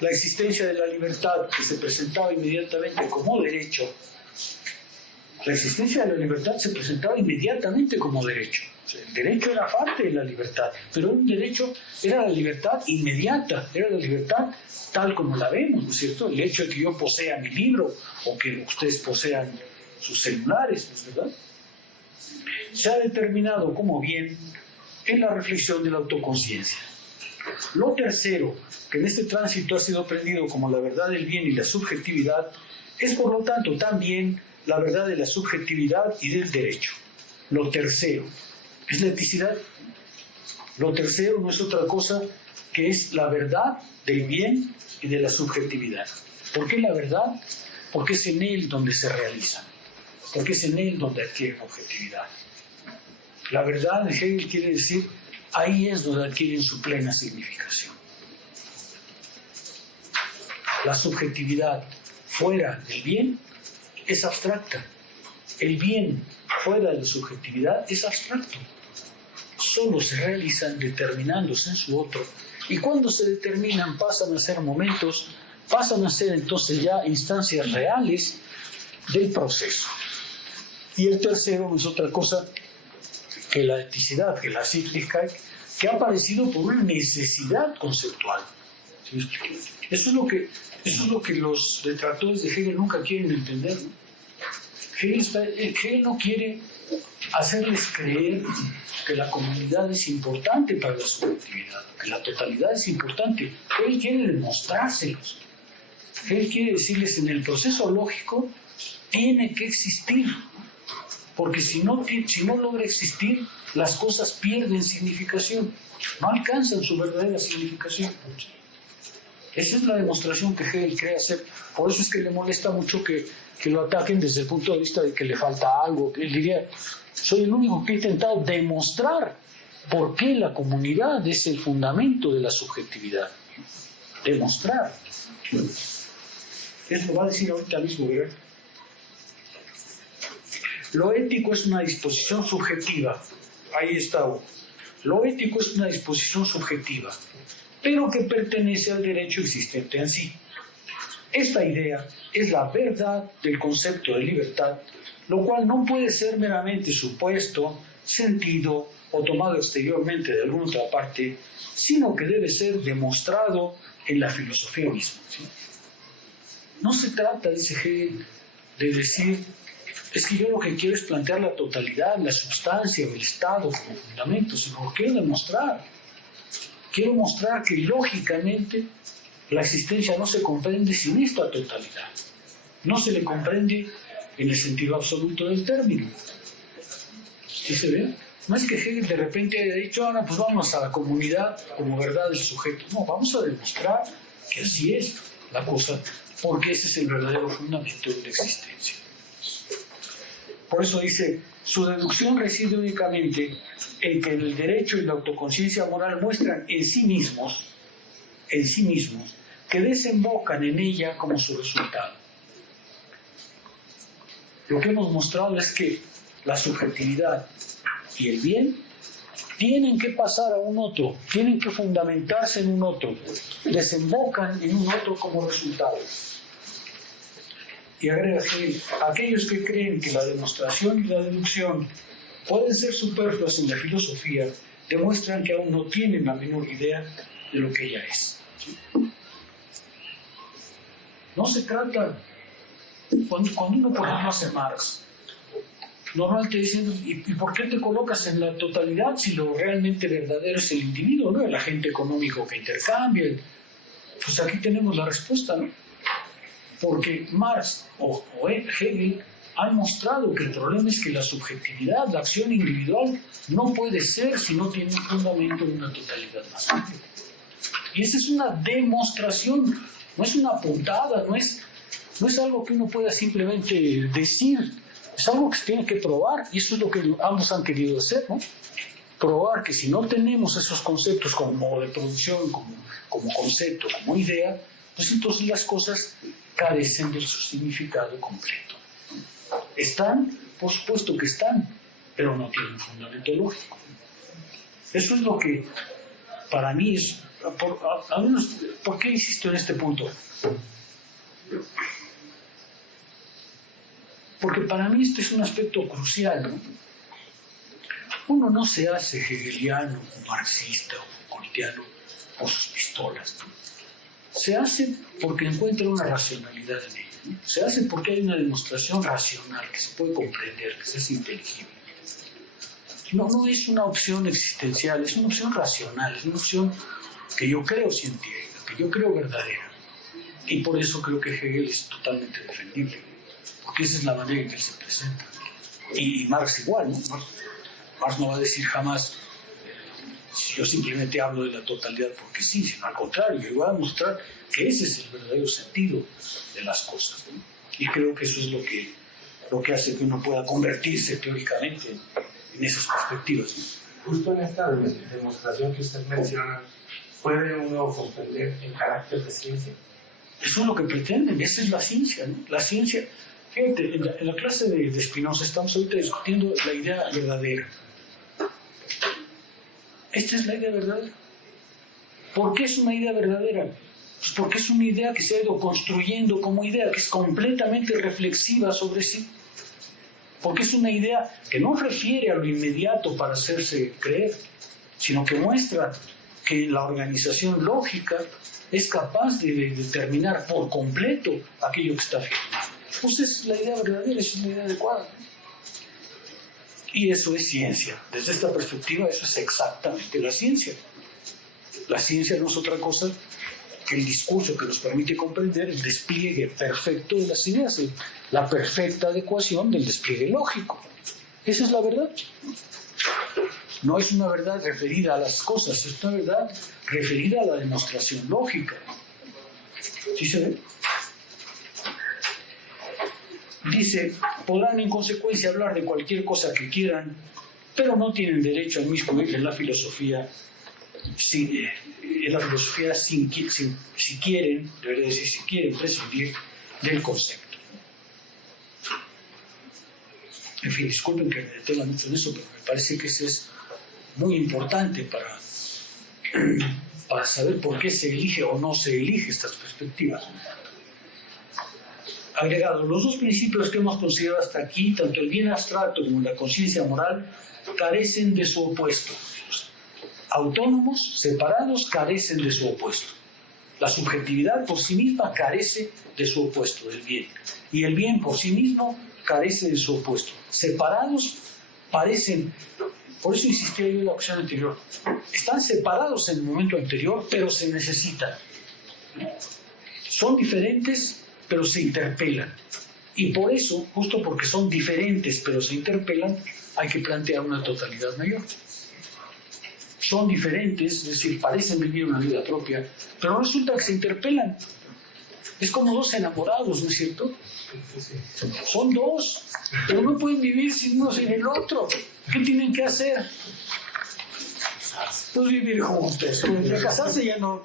La existencia de la libertad que se presentaba inmediatamente como derecho, la existencia de la libertad se presentaba inmediatamente como derecho. O sea, el derecho era parte de la libertad, pero un derecho era la libertad inmediata, era la libertad tal como la vemos, ¿no es cierto? El hecho de que yo posea mi libro o que ustedes posean sus celulares, ¿no es verdad? Se ha determinado como bien en la reflexión de la autoconciencia. Lo tercero, que en este tránsito ha sido aprendido como la verdad del bien y la subjetividad, es por lo tanto también la verdad de la subjetividad y del derecho. Lo tercero es la eticidad. Lo tercero no es otra cosa que es la verdad del bien y de la subjetividad. ¿Por qué la verdad? Porque es en él donde se realiza, porque es en él donde adquiere objetividad. La verdad de Hegel quiere decir, ahí es donde adquieren su plena significación. La subjetividad fuera del bien es abstracta. El bien fuera de la subjetividad es abstracto. Solo se realizan determinándose en su otro. Y cuando se determinan pasan a ser momentos, pasan a ser entonces ya instancias reales del proceso. Y el tercero no es otra cosa que la eticidad, que la Sittlichkeit, que ha aparecido por una necesidad conceptual. ¿Sí? Eso es lo que los detractores de Hegel nunca quieren entender, ¿no? Hegel no quiere hacerles creer que la comunidad es importante para la subjetividad, que la totalidad es importante. Él quiere demostrárselos. Él quiere decirles, en el proceso lógico tiene que existir, porque si no logra existir, las cosas pierden significación, no alcanzan su verdadera significación. Esa es la demostración que Hegel cree hacer. Por eso es que le molesta mucho que lo ataquen desde el punto de vista de que le falta algo. Él diría, soy el único que he intentado demostrar por qué la comunidad es el fundamento de la subjetividad. Demostrar. Eso lo va a decir ahorita mismo, ¿verdad? Lo ético es una disposición subjetiva. Ahí está. Lo ético es una disposición subjetiva, pero que pertenece al derecho existente en sí. Esta idea es la verdad del concepto de libertad, lo cual no puede ser meramente supuesto, sentido o tomado exteriormente de alguna otra parte, sino que debe ser demostrado en la filosofía misma. ¿Sí? No se trata, dice Hegel, de decir, es que yo lo que quiero es plantear la totalidad, la sustancia o el estado como fundamento, sino que quiero demostrar. Quiero mostrar que lógicamente la existencia no se comprende sin esta totalidad. No se le comprende en el sentido absoluto del término. ¿Sí se ve? No es que Hegel de repente haya dicho, ahora pues vamos a la comunidad como verdad del sujeto. No, vamos a demostrar que así es la cosa, porque ese es el verdadero fundamento de la existencia. Por eso dice, su deducción reside únicamente en que el derecho y la autoconciencia moral muestran en sí mismos, que desembocan en ella como su resultado. Lo que hemos mostrado es que la subjetividad y el bien tienen que pasar a un otro, tienen que fundamentarse en un otro, desembocan en un otro como resultado. Y agrega que aquellos que creen que la demostración y la deducción pueden ser superfluas en la filosofía, demuestran que aún no tienen la menor idea de lo que ella es. ¿Sí? No se trata, cuando uno por ejemplo hace Marx, normalmente diciendo, ¿y por qué te colocas en la totalidad si lo realmente verdadero es el individuo, no el agente económico que intercambia? Pues aquí tenemos la respuesta, ¿no? Porque Marx o Hegel han mostrado que el problema es que la subjetividad, la acción individual, no puede ser si no tiene un fundamento en una totalidad más amplia. Y esa es una demostración, no es una puntada, no es algo que uno pueda simplemente decir, es algo que se tiene que probar, y eso es lo que ambos han querido hacer, ¿no? Probar que si no tenemos esos conceptos como modo de producción, como concepto, como idea, pues entonces las cosas carecen de su significado completo. Están, por supuesto que están, pero no tienen un fundamento lógico. Eso es lo que para mí es... ¿Por qué insisto en este punto? Porque para mí este es un aspecto crucial, ¿no? Uno no se hace hegeliano, marxista o kantiano por sus pistolas, ¿no? Se hace porque encuentra una racionalidad en ello, ¿no? Se hace porque hay una demostración racional que se puede comprender, que se hace inteligible. No es una opción existencial, es una opción racional, es una opción que yo creo científica, que yo creo verdadera. Y por eso creo que Hegel es totalmente defendible, porque esa es la manera en que él se presenta. Y Marx igual, ¿no? Marx no va a decir jamás, yo simplemente hablo de la totalidad porque sí, sino al contrario, yo voy a mostrar que ese es el verdadero sentido de las cosas, ¿no? Y creo que eso es lo que hace que uno pueda convertirse teóricamente en esas perspectivas, ¿no? Justo en esta demostración que usted menciona, ¿puede uno comprender el carácter de ciencia? Eso es lo que pretenden, esa es la ciencia, ¿no? La ciencia, fíjate, en la clase de Spinoza estamos ahorita discutiendo la idea verdadera. Esta es la idea verdadera. ¿Por qué es una idea verdadera? Pues porque es una idea que se ha ido construyendo como idea, que es completamente reflexiva sobre sí. Porque es una idea que no refiere a lo inmediato para hacerse creer, sino que muestra que la organización lógica es capaz de determinar por completo aquello que está afirmado. Pues es la idea verdadera, es la idea adecuada. Y eso es ciencia. Desde esta perspectiva, eso es exactamente la ciencia. La ciencia no es otra cosa que el discurso que nos permite comprender el despliegue perfecto de las ideas, la perfecta adecuación del despliegue lógico. Esa es la verdad. No es una verdad referida a las cosas, es una verdad referida a la demostración lógica. ¿Sí se ve? Dice, podrán en consecuencia hablar de cualquier cosa que quieran, pero no tienen derecho a inmiscuirse en la filosofía si quieren, debería decir si quieren prescindir del concepto. En fin, disculpen que me detenga mucho en eso, pero me parece que eso es muy importante para saber por qué se elige o no se elige estas perspectivas. Agregado, los dos principios que hemos considerado hasta aquí, tanto el bien abstracto como la conciencia moral, carecen de su opuesto. Autónomos, separados, carecen de su opuesto. La subjetividad por sí misma carece de su opuesto, del bien. Y el bien por sí mismo carece de su opuesto. Separados parecen, por eso insistí yo en la opción anterior, están separados en el momento anterior, pero se necesitan. Son diferentes, pero se interpelan. Y por eso, justo porque son diferentes, pero se interpelan, hay que plantear una totalidad mayor. Son diferentes, es decir, parecen vivir una vida propia, pero resulta que se interpelan. Es como dos enamorados, ¿no es cierto? Son dos, pero no pueden vivir sin uno sin el otro. ¿Qué tienen que hacer? Pues vivir juntos. De casarse ya no.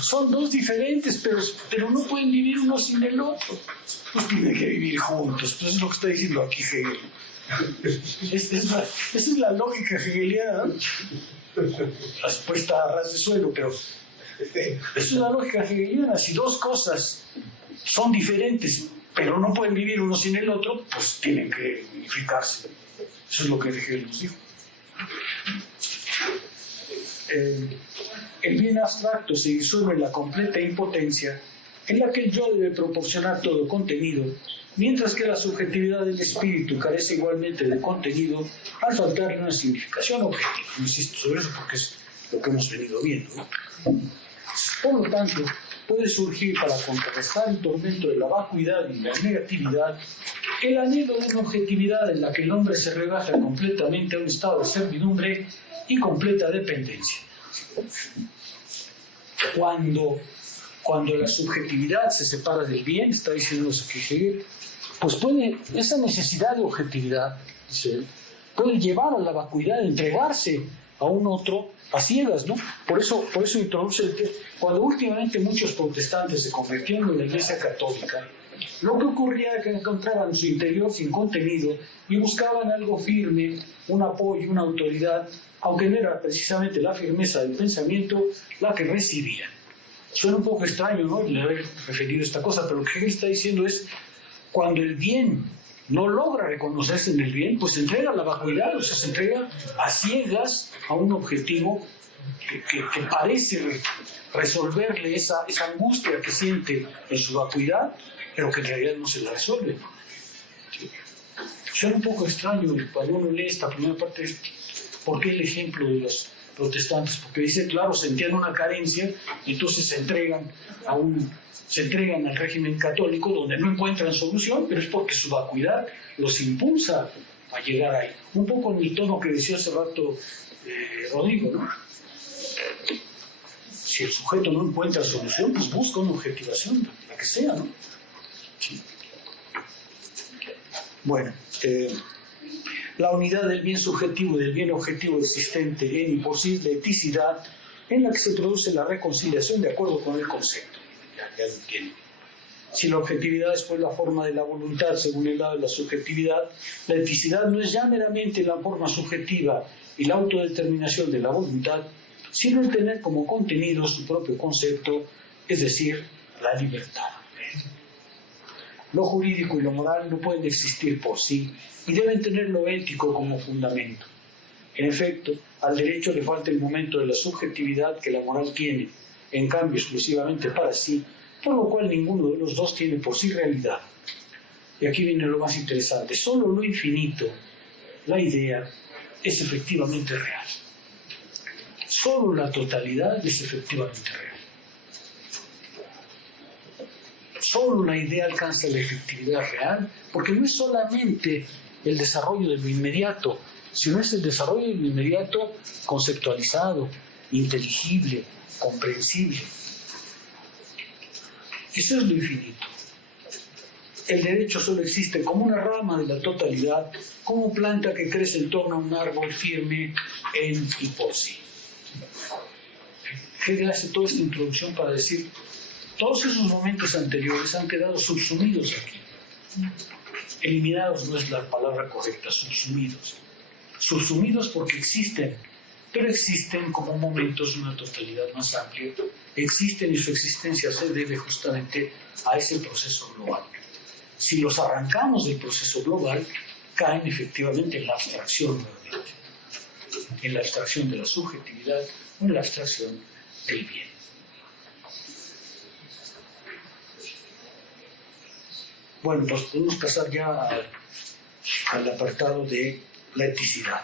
Son dos diferentes, pero no pueden vivir uno sin el otro. Pues tienen que vivir juntos. Pues es lo que está diciendo aquí Hegel. Esa es la lógica hegeliana, ¿no? Puesta a ras de suelo, pero es una lógica hegeliana. Si dos cosas son diferentes, pero no pueden vivir uno sin el otro, pues tienen que unificarse. Eso es lo que Hegel nos dijo. El bien abstracto se disuelve en la completa impotencia en la que el yo debe proporcionar todo contenido, mientras que la subjetividad del espíritu carece igualmente de contenido al faltarle una significación objetiva. No insisto sobre eso porque es lo que hemos venido viendo, ¿no? Por lo tanto, puede surgir para contrarrestar el tormento de la vacuidad y la negatividad el anhelo de una objetividad en la que el hombre se rebaja completamente a un estado de servidumbre y completa dependencia. Cuando la subjetividad se separa del bien, está diciendo Hegel, pues esa necesidad de objetividad, puede llevar a la vacuidad, entregarse a un otro a ciegas, ¿no? Por eso introduce cuando últimamente muchos protestantes se convirtieron en la Iglesia Católica, Lo que ocurría era que encontraban su interior sin contenido y buscaban algo firme, un apoyo, una autoridad, aunque no era precisamente la firmeza del pensamiento la que recibían. Suena un poco extraño, ¿no?, el haber referido esta cosa, pero lo que Hegel está diciendo es, cuando el bien no logra reconocerse en el bien, pues se entrega a la vacuidad, o sea, se entrega a ciegas a un objetivo que parece resolverle esa angustia que siente en su vacuidad, pero que en realidad no se la resuelve. Suena un poco extraño cuando uno lee esta primera parte. ¿Por qué el ejemplo de los protestantes? Porque dice, claro, sentían una carencia, entonces se entregan al régimen católico donde no encuentran solución, pero es porque su vacuidad los impulsa a llegar ahí. Un poco en el tono que decía hace rato Rodrigo, ¿no? Si el sujeto no encuentra solución, pues busca una objetivación, la que sea, ¿no? Sí. Bueno, la unidad del bien subjetivo y del bien objetivo existente en y por sí la eticidad, en la que se produce la reconciliación de acuerdo con el concepto. Ya lo entiendo. Si la objetividad es pues la forma de la voluntad según el lado de la subjetividad, la eticidad no es ya meramente la forma subjetiva y la autodeterminación de la voluntad, sino el tener como contenido su propio concepto, es decir, la libertad. Lo jurídico y lo moral no pueden existir por sí y deben tener lo ético como fundamento. En efecto, al derecho le falta el momento de la subjetividad que la moral tiene, en cambio exclusivamente para sí, por lo cual ninguno de los dos tiene por sí realidad. Y aquí viene lo más interesante. Solo lo infinito, la idea, es efectivamente real. Solo la totalidad es efectivamente real. Solo la idea alcanza la efectividad real, porque no es solamente el desarrollo de lo inmediato, sino es el desarrollo de lo inmediato conceptualizado, inteligible, comprensible. Eso es lo infinito. El derecho solo existe como una rama de la totalidad, como planta que crece en torno a un árbol firme en y por sí. Hegel hace toda esta introducción para decir, todos esos momentos anteriores han quedado subsumidos aquí. Eliminados no es la palabra correcta, subsumidos. Subsumidos porque existen, pero existen como momentos de una totalidad más amplia. Existen y su existencia se debe justamente a ese proceso global. Si los arrancamos del proceso global, caen efectivamente en la abstracción nuevamente, en la abstracción de la subjetividad o en la abstracción del bien. Bueno, pues podemos pasar ya al apartado de la eticidad.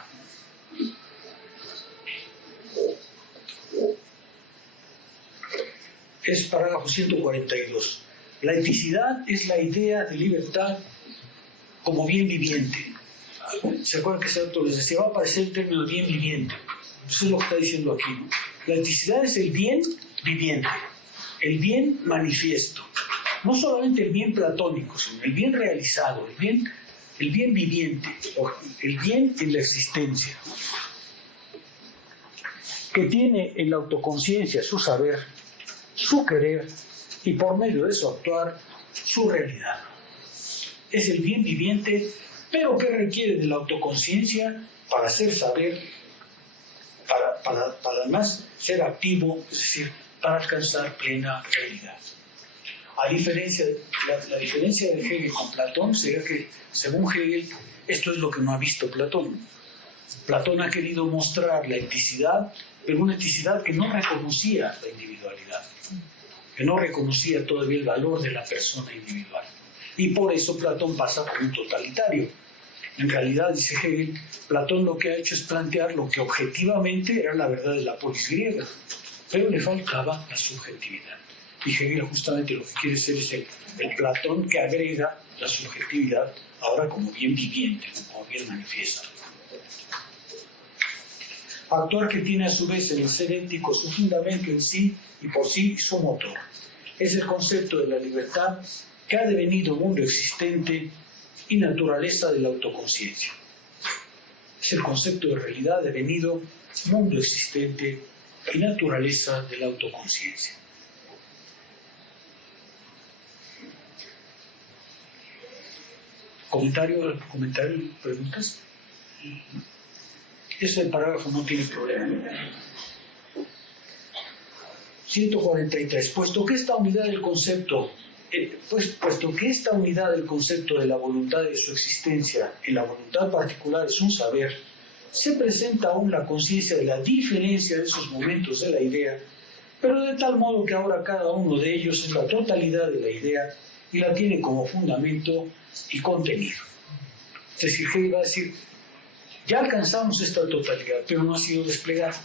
Es parágrafo 142. La eticidad es la idea de libertad como bien viviente. ¿Se acuerdan que ese autor les decía? Va a aparecer el término bien viviente. Eso es lo que está diciendo aquí, ¿no? La eticidad es el bien viviente, el bien manifiesto. No solamente el bien platónico, sino el bien realizado, el bien viviente, el bien en la existencia, que tiene en la autoconciencia su saber, su querer y por medio de su actuar, su realidad. Es el bien viviente, pero que requiere de la autoconciencia para ser saber, para además ser activo, es decir, para alcanzar plena realidad. La diferencia de Hegel con Platón sería que, según Hegel, esto es lo que no ha visto Platón. Platón ha querido mostrar la eticidad, pero una eticidad que no reconocía la individualidad, que no reconocía todavía el valor de la persona individual. Y por eso Platón pasa por un totalitario. En realidad, dice Hegel, Platón lo que ha hecho es plantear lo que objetivamente era la verdad de la polis griega, pero le faltaba la subjetividad. Y Hegel justamente lo que quiere ser es el Platón que agrega la subjetividad ahora como bien viviente, como bien manifiesto. Actuar que tiene a su vez en el ser ético su fundamento en sí y por sí su motor. Es el concepto de la libertad que ha devenido mundo existente y naturaleza de la autoconciencia. Es el concepto de realidad devenido mundo existente y naturaleza de la autoconciencia. ¿Comentario, preguntas? Ese parágrafo no tiene problema. 143. Puesto que esta unidad del concepto de la voluntad y de su existencia en la voluntad particular es un saber, se presenta aún la conciencia de la diferencia de esos momentos de la idea, pero de tal modo que ahora cada uno de ellos es la totalidad de la idea y la tiene como fundamento y contenido. Es decir, Hegel va a decir, ya alcanzamos esta totalidad, pero no ha sido desplegada.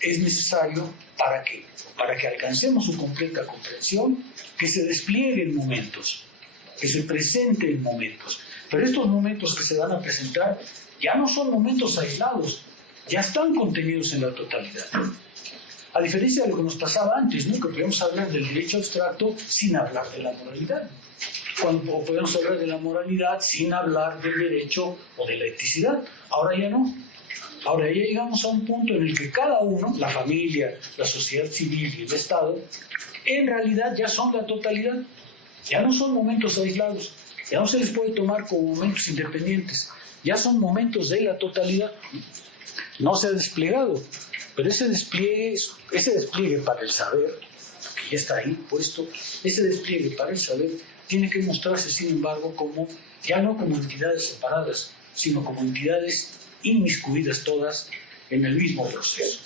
Es necesario, ¿para qué? Para que alcancemos su completa comprensión, que se despliegue en momentos, que se presente en momentos. Pero estos momentos que se van a presentar ya no son momentos aislados, ya están contenidos en la totalidad. A diferencia de lo que nos pasaba antes, ¿no? Que podíamos hablar del derecho abstracto sin hablar de la moralidad. O podemos hablar de la moralidad sin hablar del derecho o de la eticidad. Ahora ya no. Ahora ya llegamos a un punto en el que cada uno, la familia, la sociedad civil y el Estado, en realidad ya son la totalidad. Ya no son momentos aislados. Ya no se les puede tomar como momentos independientes. Ya son momentos de la totalidad. No se ha desplegado. Pero ese despliegue para el saber, que ya está ahí puesto, ese despliegue para el saber tiene que mostrarse, sin embargo, ya no como entidades separadas, sino como entidades inmiscuidas todas en el mismo proceso.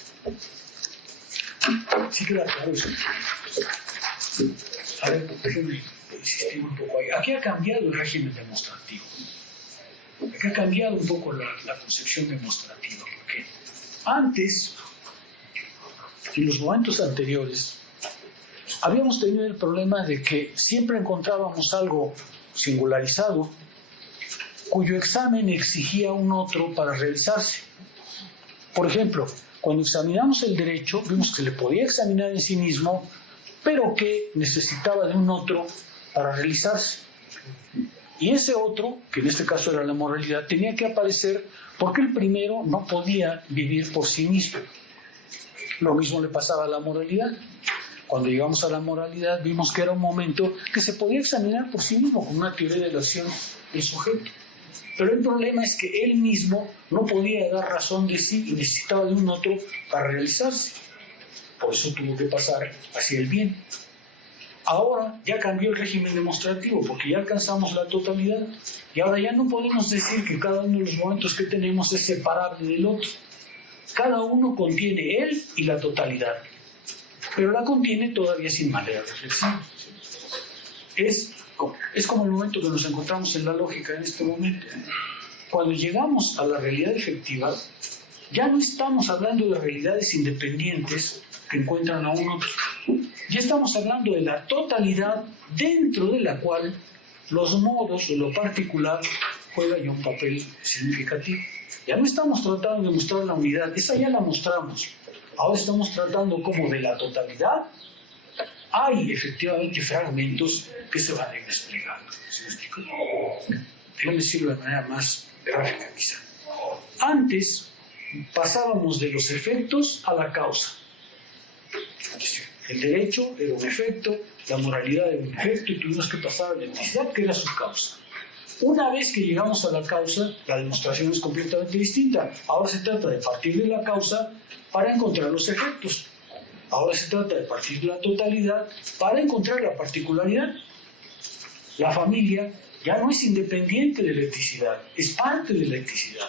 ¿Sí queda claro eso? A ver, déjenme insistir un poco ahí. Aquí ha cambiado el régimen demostrativo. Aquí ha cambiado un poco la concepción demostrativa, porque antes, en los momentos anteriores, habíamos tenido el problema de que siempre encontrábamos algo singularizado cuyo examen exigía un otro para realizarse. Por ejemplo, cuando examinamos el derecho, vimos que se le podía examinar en sí mismo, pero que necesitaba de un otro para realizarse. Y ese otro, que en este caso era la moralidad, tenía que aparecer porque el primero no podía vivir por sí mismo. Lo mismo le pasaba a la moralidad. Cuando llegamos a la moralidad vimos que era un momento que se podía examinar por sí mismo con una teoría de la acción del sujeto. Pero el problema es que él mismo no podía dar razón de sí y necesitaba de un otro para realizarse. Por eso tuvo que pasar hacia el bien. Ahora ya cambió el régimen demostrativo porque ya alcanzamos la totalidad y ahora ya no podemos decir que cada uno de los momentos que tenemos es separable del otro. Cada uno contiene él y la totalidad, pero la contiene todavía sin manera reflexiva. Es como el momento que nos encontramos en la lógica en este momento. Cuando llegamos a la realidad efectiva, ya no estamos hablando de realidades independientes que encuentran a un otro. Ya estamos hablando de la totalidad dentro de la cual los modos o lo particular juegan ya un papel significativo. Ya no estamos tratando de mostrar la unidad, esa ya la mostramos. Ahora estamos tratando como de la totalidad hay efectivamente fragmentos que se van a ir desplegando. ¿Sí me explico? Déjame decirlo de manera más gráfica quizá. Antes pasábamos de los efectos a la causa. El derecho era un efecto, la moralidad era un efecto y tuvimos que pasar a la eticidad que era su causa. Una vez que llegamos a la causa, la demostración es completamente distinta. Ahora se trata de partir de la causa para encontrar los efectos. Ahora se trata de partir de la totalidad para encontrar la particularidad. La familia ya no es independiente de la eticidad, es parte de la eticidad.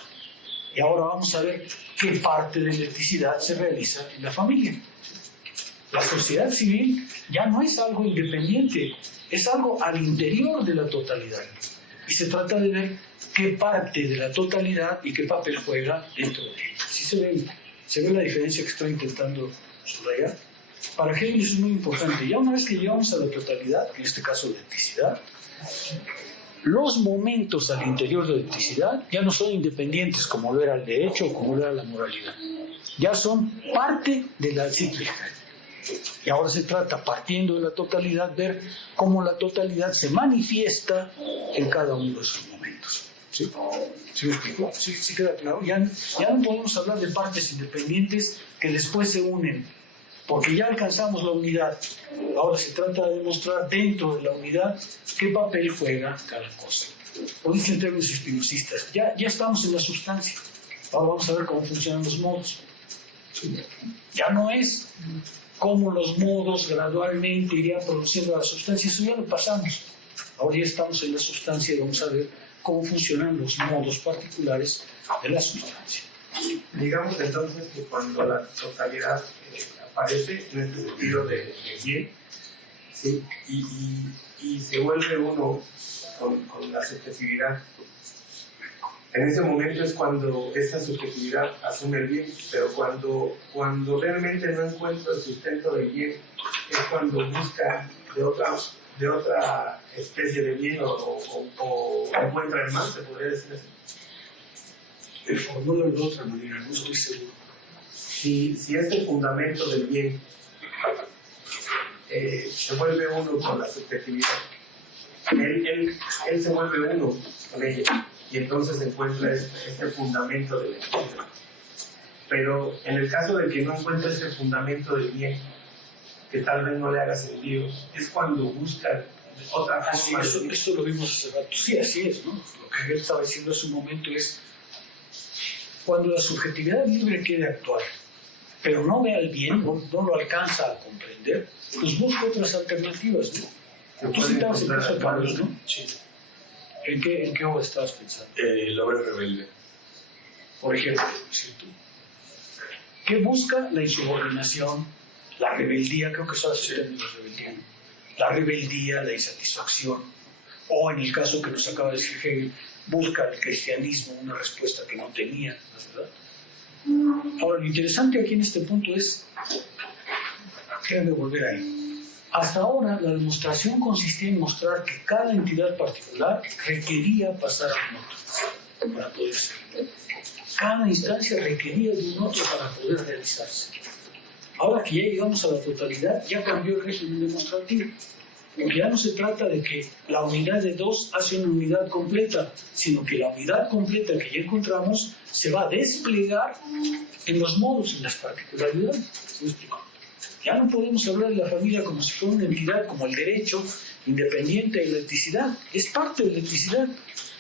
Y ahora vamos a ver qué parte de la eticidad se realiza en la familia. La sociedad civil ya no es algo independiente, es algo al interior de la totalidad. Y se trata de ver qué parte de la totalidad y qué papel juega dentro de ella. ¿Sí se ve la diferencia que estoy intentando subrayar? Para Hegel eso es muy importante. Ya una vez que llegamos a la totalidad, en este caso la eticidad, los momentos al interior de la eticidad ya no son independientes como lo era el derecho o como lo era la moralidad. Ya son parte de la cíclica. Y ahora se trata, partiendo de la totalidad, ver cómo la totalidad se manifiesta en cada uno de sus momentos. ¿Sí? ¿Sí me explico? ¿Sí queda claro? Ya no podemos hablar de partes independientes que después se unen, porque ya alcanzamos la unidad. Ahora se trata de demostrar dentro de la unidad qué papel juega cada cosa. Lo dice en términos espinosistas. Ya estamos en la sustancia. Ahora vamos a ver cómo funcionan los modos. Ya no es cómo los modos gradualmente irían produciendo la sustancia, eso ya lo pasamos. Ahora ya estamos en la sustancia y vamos a ver cómo funcionan los modos particulares de la sustancia. Digamos entonces que cuando la totalidad aparece en este sentido de bien, ¿sí? y se vuelve uno con la subjetividad, en ese momento es cuando esa subjetividad asume el bien, pero cuando realmente no encuentra el sustento del bien, es cuando busca de otra especie de bien o encuentra el mal, se podría decir así. Formulo de otra manera, no estoy seguro. Si este fundamento del bien se vuelve uno con la subjetividad, él se vuelve uno con ella y entonces encuentra este fundamento del bien. Pero en el caso de que no encuentre ese fundamento del bien, que tal vez no le haga sentido, es cuando busca otra forma. Eso lo vimos hace rato. Sí, así es, ¿no? Lo que él estaba diciendo hace un momento es cuando la subjetividad libre quiere actuar, pero no ve al bien, no lo alcanza a comprender, pues busca otras alternativas, ¿no? Tú citabas el caso de Carlos, ¿no? Sí. ¿En qué obra estabas pensando? El hombre rebelde. Por ejemplo, ¿cierto? ¿Qué busca? La insubordinación, la rebeldía, creo que son los términos de rebeldía, ¿no? La rebeldía, la insatisfacción, o en el caso que nos acaba de decir Hegel, busca el cristianismo una respuesta que no tenía, ¿verdad? Ahora, lo interesante aquí en este punto es, déjame volver ahí. Hasta ahora, la demostración consistía en mostrar que cada entidad particular requería pasar a un otro para poder ser. Cada instancia requería de un otro para poder realizarse. Ahora que ya llegamos a la totalidad, ya cambió el régimen demostrativo. Porque ya no se trata de que la unidad de dos hace una unidad completa, sino que la unidad completa que ya encontramos se va a desplegar en los modos, en las particularidades. ¿Me explico? Ya no podemos hablar de la familia como si fuera una entidad como el derecho, independiente de la electricidad. Es parte de la electricidad,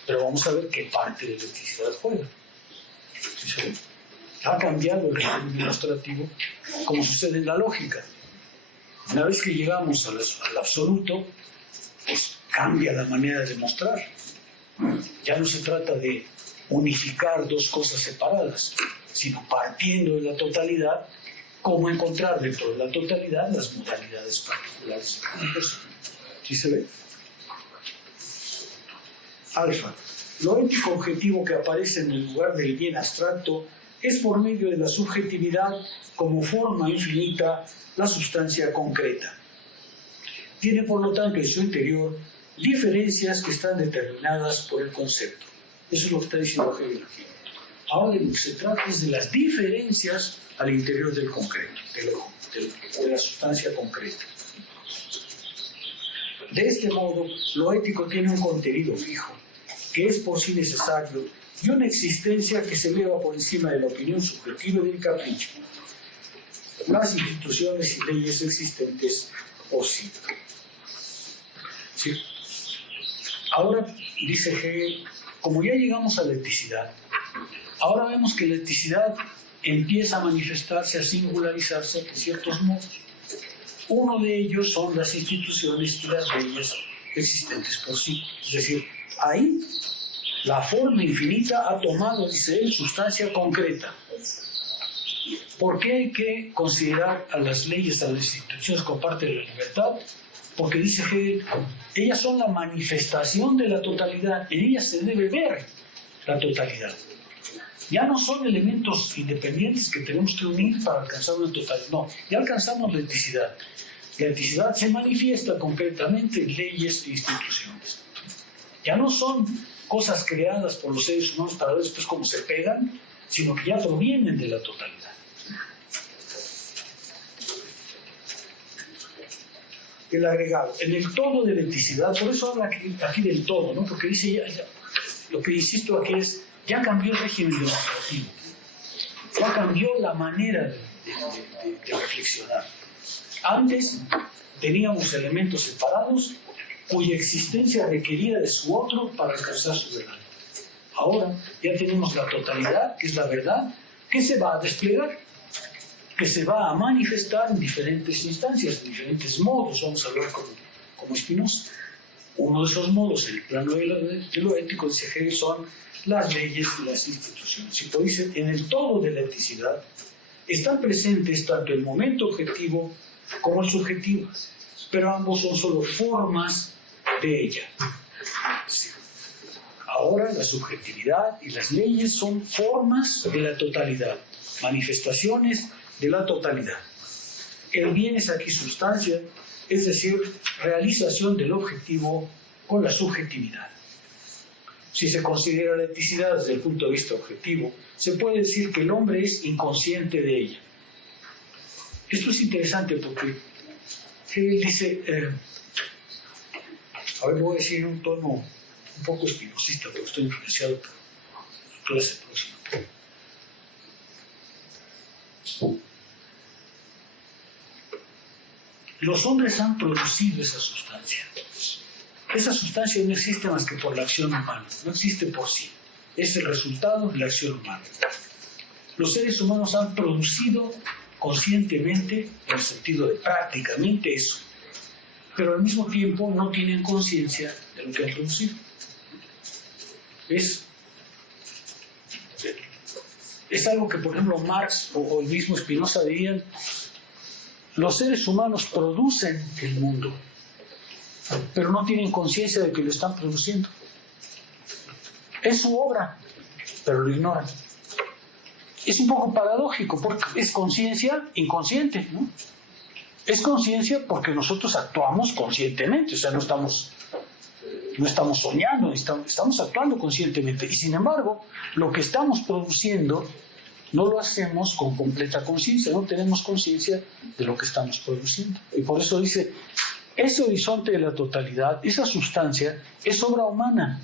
pero vamos a ver qué parte de la electricidad juega. ¿Sí? Ha cambiado el régimen demostrativo, como sucede en la lógica. Una vez que llegamos al absoluto, pues cambia la manera de demostrar. Ya no se trata de unificar dos cosas separadas, sino partiendo de la totalidad, cómo encontrar dentro de la totalidad las modalidades particulares de una persona. ¿Sí se ve? Alfa. Lo ético objetivo que aparece en el lugar del bien abstracto es por medio de la subjetividad como forma infinita la sustancia concreta. Tiene por lo tanto en su interior diferencias que están determinadas por el concepto. Eso es lo que está diciendo Hegel aquí. Ahora de lo que se trata es de las diferencias al interior del concreto, de la sustancia concreta. De este modo, lo ético tiene un contenido fijo, que es por sí necesario, y una existencia que se eleva por encima de la opinión subjetiva y del capricho. Las instituciones y leyes existentes o sí. ¿Sí? Ahora, dice Hegel, como ya llegamos a la eticidad, ahora vemos que la eticidad empieza a manifestarse, a singularizarse de ciertos modos. Uno de ellos son las instituciones y las leyes existentes por sí. Es decir, ahí la forma infinita ha tomado, dice él, sustancia concreta. ¿Por qué hay que considerar a las leyes, a las instituciones como parte de la libertad? Porque dice Hegel, ellas son la manifestación de la totalidad, en ellas se debe ver la totalidad. Ya no son elementos independientes que tenemos que unir para alcanzar una totalidad, no, ya alcanzamos la eticidad. La eticidad se manifiesta concretamente en leyes e instituciones. Ya no son cosas creadas por los seres humanos para ver después cómo se pegan, sino que ya provienen de la totalidad. El agregado, en el todo de la eticidad, por eso habla aquí del todo, ¿no? Porque dice, lo que insisto aquí es, ya cambió el régimen demostrativo, ya cambió la manera de reflexionar. Antes teníamos elementos separados, cuya existencia requería de su otro para alcanzar su verdad. Ahora ya tenemos la totalidad, que es la verdad, que se va a desplegar, que se va a manifestar en diferentes instancias, en diferentes modos. Vamos a hablar como Spinoza. Uno de esos modos, en el plano de lo ético, dice Hegel, son las leyes y las instituciones. Y pues dice, en el todo de la eticidad están presentes tanto el momento objetivo como el subjetivo, pero ambos son solo formas de ella. Ahora la subjetividad y las leyes son formas de la totalidad, manifestaciones de la totalidad. El bien es aquí sustancia, es decir, realización del objetivo con la subjetividad. Si se considera la eticidad desde el punto de vista objetivo, se puede decir que el hombre es inconsciente de ella. Esto es interesante porque él dice, a ver, voy a decir en un tono un poco espinosista, porque estoy influenciado por la clase próxima. Los hombres han producido esa sustancia. Esa sustancia no existe más que por la acción humana, no existe por sí. Es el resultado de la acción humana. Los seres humanos han producido conscientemente, en el sentido de prácticamente eso, pero al mismo tiempo no tienen conciencia de lo que han producido. Es algo que, por ejemplo, Marx o el mismo Spinoza dirían: los seres humanos producen el mundo, pero no tienen conciencia de que lo están produciendo. Es su obra, pero lo ignoran. Es un poco paradójico, porque es conciencia inconsciente, ¿no? Es conciencia porque nosotros actuamos conscientemente, o sea, no estamos soñando, estamos actuando conscientemente. Y sin embargo, lo que estamos produciendo no lo hacemos con completa conciencia, no tenemos conciencia de lo que estamos produciendo. Y por eso dice, ese horizonte de la totalidad, esa sustancia, es obra humana,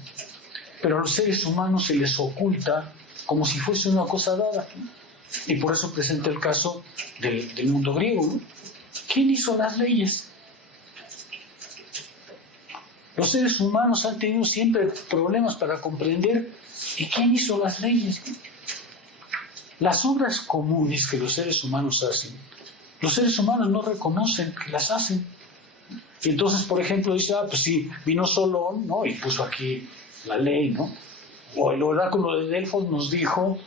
pero a los seres humanos se les oculta como si fuese una cosa dada. Y por eso presenta el caso del mundo griego, ¿no? ¿Quién hizo las leyes? Los seres humanos han tenido siempre problemas para comprender. ¿Y quién hizo las leyes? Las obras comunes que los seres humanos hacen, los seres humanos no reconocen que las hacen. Y entonces, por ejemplo, dice, pues sí, vino Solón, ¿no? Y puso aquí la ley, ¿no? O el oráculo de Delfos nos dijo,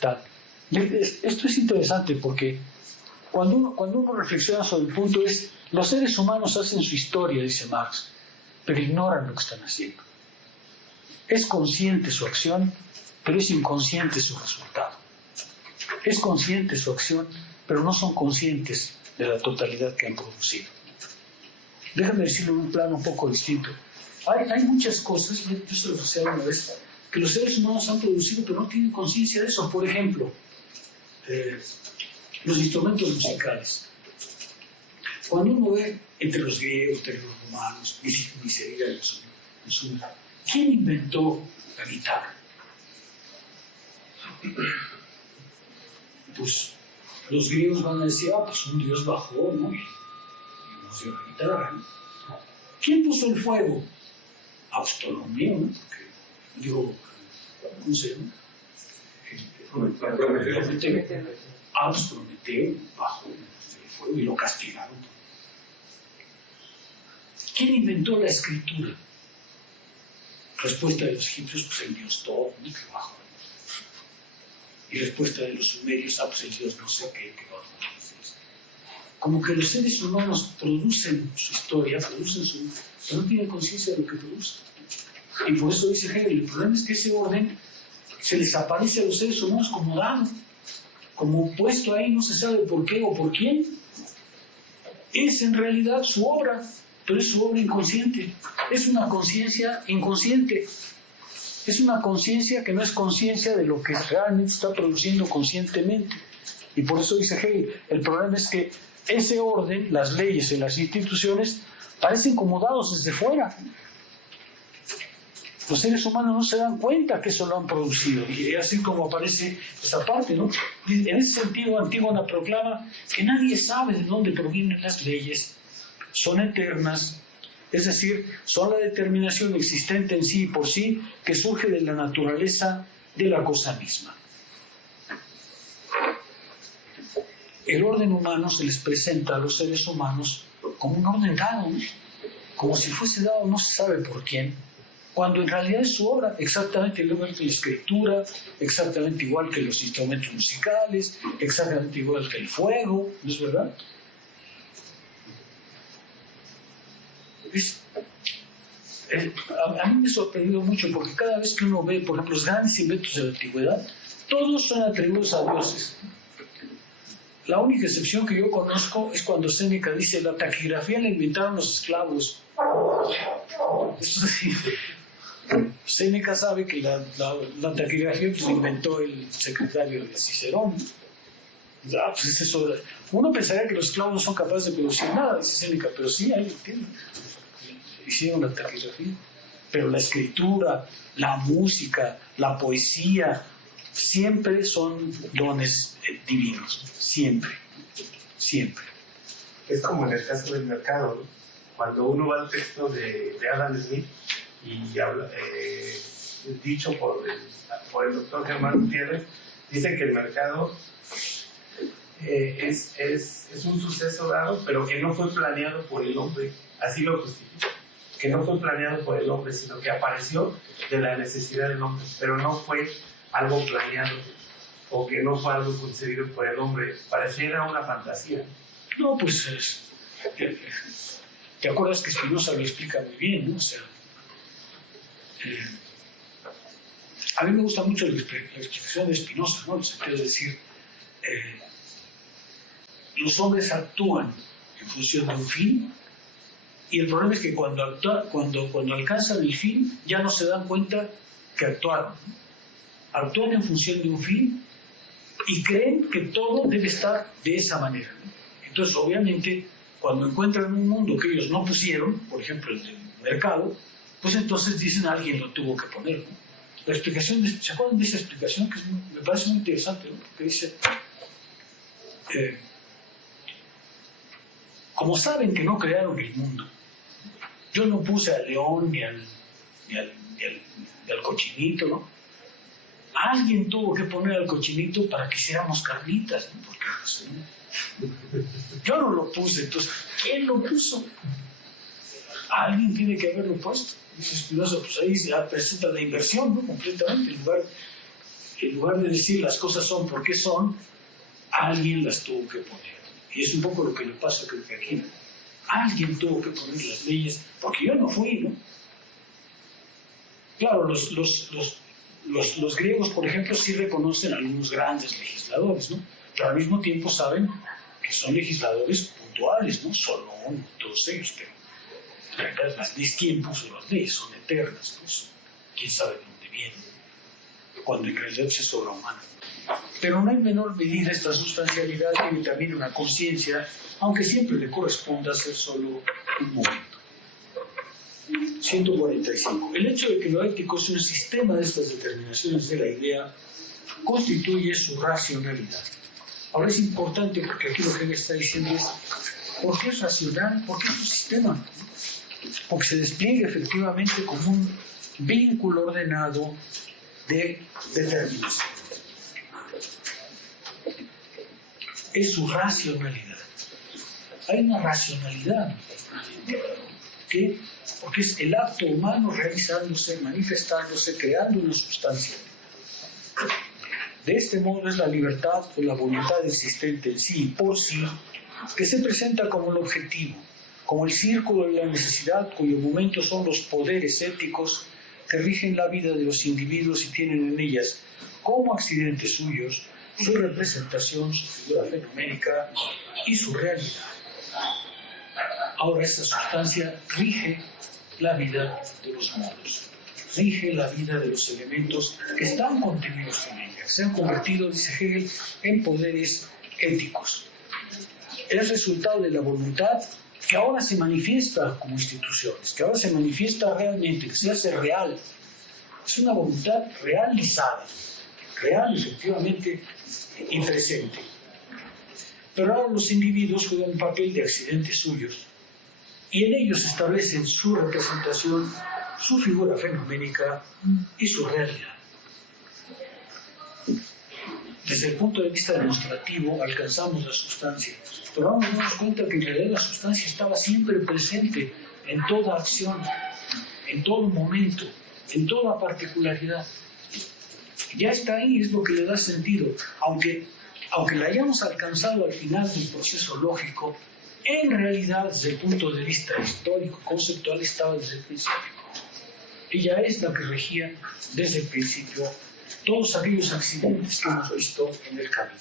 tal. Esto es interesante porque cuando uno reflexiona sobre el punto es, los seres humanos hacen su historia, dice Marx, pero ignoran lo que están haciendo. Es consciente su acción, pero es inconsciente su resultado. Es consciente su acción, pero no son conscientes de la totalidad que han producido. Déjame decirlo en un plano un poco distinto. Hay muchas cosas, yo se lo decía una vez, que los seres humanos han producido, pero no tienen conciencia de eso. Por ejemplo, los instrumentos musicales. Cuando uno ve entre los griegos, entre los romanos, ni se diga en su ¿quién inventó la guitarra? Pues los griegos van a decir, pues un dios bajó, ¿no? Y nos dio la guitarra, ¿no? ¿Quién puso el fuego? Pues Ptolomeo, ¿no? Porque, digo, ¿cómo se llama? Prometeo. Pues Prometeo bajó el fuego y lo castigaron. ¿Quién inventó la escritura? Respuesta de los egipcios, pues el dios Thoth, ¿no? Que bajó. Y respuesta de los sumerios, pues el dios no sé qué bajó. Como que los seres humanos producen su historia, pero no tienen conciencia de lo que producen. Y por eso dice Hegel, el problema es que ese orden se les aparece a los seres humanos como dado, como puesto ahí, no se sabe por qué o por quién. Es en realidad su obra, pero es su obra inconsciente. Es una conciencia inconsciente. Es una conciencia que no es conciencia de lo que realmente está produciendo conscientemente. Y por eso dice Hegel, el problema es que ese orden, las leyes y las instituciones, parecen como dados desde fuera. Los seres humanos no se dan cuenta que eso lo han producido. Y así como aparece esa parte, ¿no? En ese sentido, Antígona proclama que nadie sabe de dónde provienen las leyes. Son eternas, Es decir, son la determinación existente en sí y por sí que surge de la naturaleza de la cosa misma. El orden humano se les presenta a los seres humanos como un orden dado, ¿no? Como si fuese dado no se sabe por quién, cuando en realidad es su obra, exactamente igual que la escritura, exactamente igual que los instrumentos musicales, exactamente igual que el fuego, ¿no es verdad? A mí me ha sorprendido mucho porque cada vez que uno ve, por ejemplo, los grandes inventos de la antigüedad, todos son atribuidos a dioses. La única excepción que yo conozco es cuando Séneca dice la taquigrafía la inventaron los esclavos. Eso sí. Séneca sabe que la taquigrafía pues, la inventó el secretario de Cicerón. Pues es eso. Uno pensaría que los esclavos no son capaces de producir nada, dice Séneca, pero sí, ahí tienen. Hicieron la taquigrafía. Pero la escritura, la música, la poesía, siempre son dones divinos. Siempre. Siempre. Es como en el caso del mercado, ¿no? Cuando uno va al texto de Adam Smith y habla, dicho por el doctor Germán Gutiérrez, dice que el mercado es un suceso dado, pero que no fue planeado por el hombre. Así lo justifica. Que no fue planeado por el hombre, sino que apareció de la necesidad del hombre, pero no fue algo planeado o que no fue algo concebido por el hombre. Pareciera una fantasía. No, pues te acuerdas que Spinoza lo explica muy bien, ¿no? O sea, a mí me gusta mucho la explicación de Spinoza, ¿no? Es decir, los hombres actúan en función de un fin y el problema es que cuando alcanzan el fin ya no se dan cuenta que actuaron. Actúan en función de un fin y creen que todo debe estar de esa manera, ¿no? Entonces, obviamente, cuando encuentran un mundo que ellos no pusieron, por ejemplo, el del mercado, pues entonces dicen alguien lo tuvo que poner, ¿no? La explicación, ¿se acuerdan de esa explicación? Que me parece muy interesante, ¿no? Porque dice, como saben que no crearon el mundo, yo no puse al león ni al cochinito, ¿no? Alguien tuvo que poner al cochinito para que hiciéramos carnitas, ¿no? Porque, pues, yo no lo puse, entonces, ¿quién lo puso? Alguien tiene que haberlo puesto. Dice Spinoza, pues ahí se presenta la inversión, ¿no? Completamente. En lugar de decir las cosas son porque son, alguien las tuvo que poner. Y es un poco lo que le pasa creo que aquí. Alguien tuvo que poner las leyes, porque yo no fui, ¿no? Claro, los griegos, por ejemplo, sí reconocen a algunos grandes legisladores, ¿no? Pero al mismo tiempo saben que son legisladores puntuales, ¿no? Solón, todos ellos, pero las leyes, ¿quién puso las leyes? Son eternas, ¿no? ¿Quién sabe de dónde vienen? Cuando en realidad es obra humana. Pero no en menor medida esta sustancialidad tiene también una conciencia, aunque siempre le corresponda ser solo un momento. 145. El hecho de que lo ético es un sistema de estas determinaciones de la idea constituye su racionalidad. Ahora es importante porque aquí lo que él está diciendo es ¿por qué es racional? ¿Por qué es un sistema? Porque se despliega efectivamente como un vínculo ordenado de determinación. Es su racionalidad. Hay una racionalidad que porque es el acto humano realizándose, manifestándose, creando una sustancia. De este modo es la libertad o la voluntad existente en sí y por sí que se presenta como el objetivo, como el círculo de la necesidad cuyo momento son los poderes éticos que rigen la vida de los individuos y tienen en ellas como accidentes suyos su representación, su figura fenoménica y su realidad. Ahora esta sustancia rige la vida de los modos, rige la vida de los elementos que están contenidos en ella. Se han convertido, dice Hegel, en poderes éticos. Es resultado de la voluntad que ahora se manifiesta como instituciones, que ahora se manifiesta realmente, que se hace real. Es una voluntad realizada, real efectivamente y presente. Pero ahora los individuos juegan un papel de accidentes suyos y en ellos establecen su representación, su figura fenoménica y su realidad. Desde el punto de vista demostrativo alcanzamos la sustancia, pero vamos a darnos cuenta que en realidad la sustancia estaba siempre presente en toda acción, en todo momento, en toda particularidad. Ya está ahí, es lo que le da sentido, aunque la hayamos alcanzado al final del proceso lógico, en realidad desde el punto de vista histórico, conceptual, estaba desde el principio. Ella es la que regía desde el principio todos aquellos accidentes que hemos visto en el camino.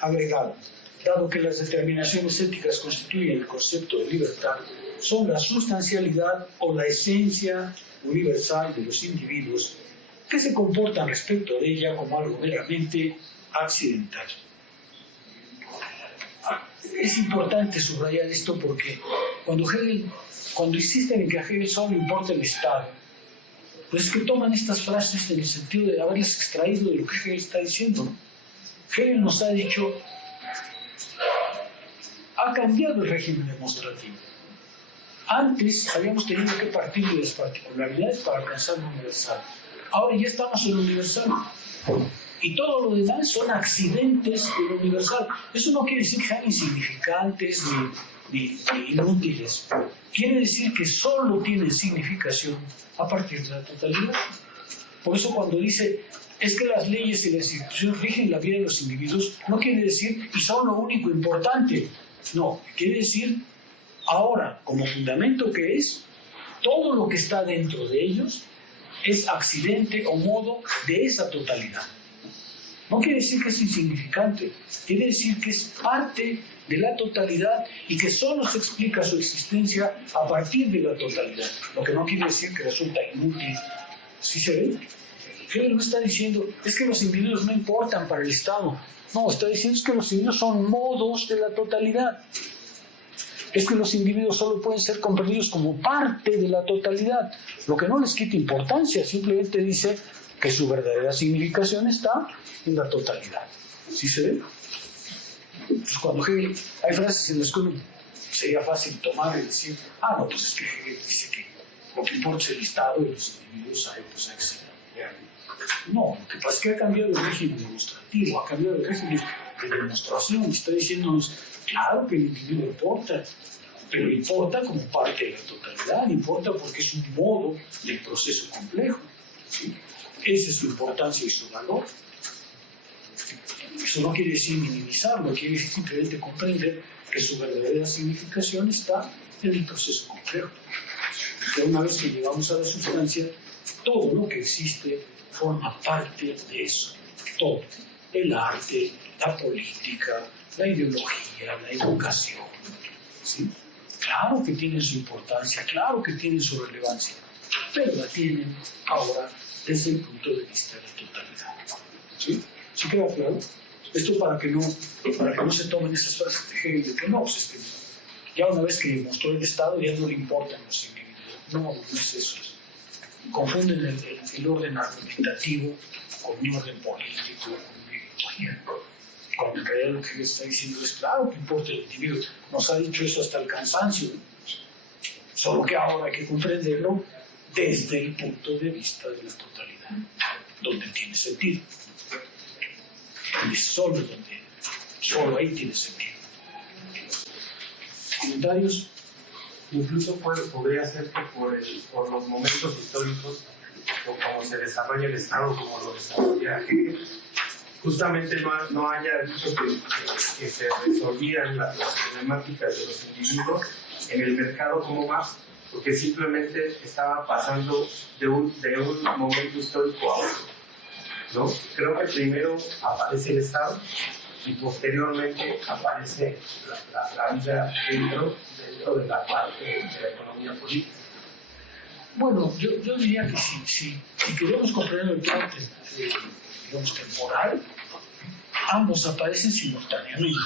Agregado, dado que las determinaciones éticas constituyen el concepto de libertad, son la sustancialidad o la esencia universal de los individuos que se comportan respecto de ella como algo meramente accidental. Es importante subrayar esto porque cuando insisten en que a Hegel solo importa el Estado, pues es que toman estas frases en el sentido de haberlas extraído de lo que Hegel está diciendo. Hegel nos ha dicho, ha cambiado el régimen demostrativo. Antes habíamos tenido que partir de las particularidades para alcanzar lo universal. Ahora ya estamos en lo universal. Y todo lo demás son accidentes de lo universal. Eso no quiere decir que sean insignificantes ni inútiles. Quiere decir que solo tienen significación a partir de la totalidad. Por eso cuando dice, es que las leyes y las instituciones rigen la vida de los individuos, no quiere decir, y son lo único importante. No, quiere decir, ahora, como fundamento que es, todo lo que está dentro de ellos es accidente o modo de esa totalidad. No quiere decir que es insignificante, quiere decir que es parte de la totalidad y que solo se explica su existencia a partir de la totalidad, lo que no quiere decir que resulta inútil. ¿Sí se ve? Hegel no está diciendo, es que los individuos no importan para el Estado. No, está diciendo es que los individuos son modos de la totalidad. Es que los individuos solo pueden ser comprendidos como parte de la totalidad, lo que no les quita importancia, simplemente dice que su verdadera significación está en la totalidad. ¿Sí se ve? Pues cuando Hegel, hay frases en las que uno sería fácil tomar y decir, no, pues es que Hegel dice que lo que importa es el Estado y los individuos hay, pues excelente. No, lo que pasa es que ha cambiado el régimen demostrativo, ha cambiado el régimen de demostración, está diciéndonos, claro que el individuo importa, pero importa como parte de la totalidad, importa porque es un modo del proceso complejo. ¿Sí? Esa es su importancia y su valor. Eso no quiere decir minimizarlo, quiere decir simplemente comprender que su verdadera significación está en el proceso complejo. Que una vez que llegamos a la sustancia, todo lo que existe forma parte de eso. Todo. El arte, la política, la ideología, la educación. ¿Sí? Claro que tienen su importancia, claro que tienen su relevancia, pero la tienen ahora desde el punto de vista de la totalidad. ¿Sí? ¿Sí queda claro? Esto para que no se tomen esas frases de Hegel de que no, pues es que ya una vez que mostró el Estado ya no le importan los individuos. No es eso. Confunden el orden argumentativo con un orden político, con una ideología. Cuando en realidad lo que Hegel está diciendo es claro que importa el individuo. Nos ha dicho eso hasta el cansancio. Solo que ahora hay que comprenderlo desde el punto de vista de la totalidad, donde tiene sentido. Solo ahí tiene sentido. ¿Comentarios? Incluso podría ser que por los momentos históricos, o como se desarrolla el Estado, como lo desarrolla Hegel, justamente no haya dicho que se resolvían las problemáticas de los individuos en el mercado como más, porque simplemente estaba pasando de un momento histórico a otro, ¿no? Creo que primero aparece el Estado y posteriormente aparece la vida dentro de la parte de la economía política. Bueno, yo diría que si queremos comprender el plan digamos, temporal, ambos aparecen simultáneamente.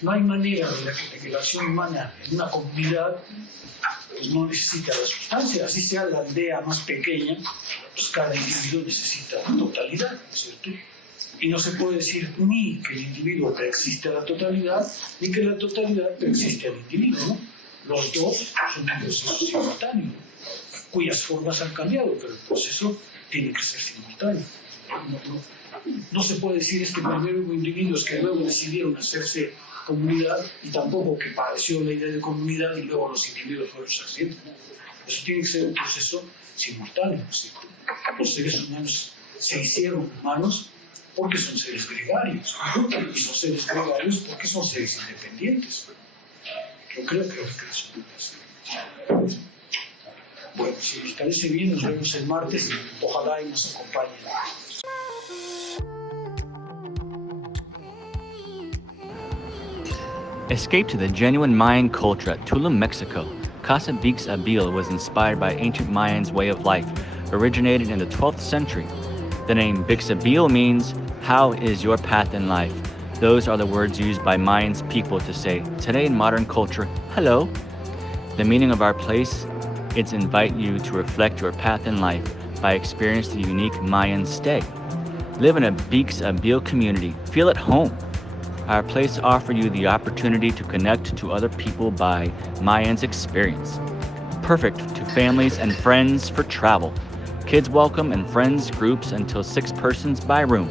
No hay manera de que la acción humana en una comunidad pues no necesita la sustancia, así sea la aldea más pequeña, pues cada individuo necesita la totalidad, ¿no es cierto? Y no se puede decir ni que el individuo preexiste a la totalidad, ni que la totalidad preexiste al individuo, ¿no? Los dos son un proceso simultáneo, cuyas formas han cambiado, pero el proceso tiene que ser simultáneo. No se puede decir es que primero hubo individuos que luego decidieron hacerse comunidad y tampoco que padeció la idea de comunidad y luego los individuos fueron haciendo. Eso tiene que ser un proceso simultáneo. ¿Sí? Los seres humanos se hicieron humanos porque son seres gregarios y son seres gregarios porque son seres independientes. Yo creo que eso puede ser. Bueno, si les parece bien, nos vemos el martes y ojalá y nos acompañen. Escape to the genuine Mayan culture at Tulum, Mexico. Casa Bix Abil was inspired by ancient Mayans' way of life, originated in the 12th century. The name Bixabil means, how is your path in life? Those are the words used by Mayans people to say, today in modern culture, hello. The meaning of our place, it's invite you to reflect your path in life by experiencing the unique Mayan stay. Live in a Bix Abil community, feel at home. Our place offers you the opportunity to connect to other people by Mayans experience. Perfect to families and friends for travel. Kids welcome and friends groups until 6 persons by room.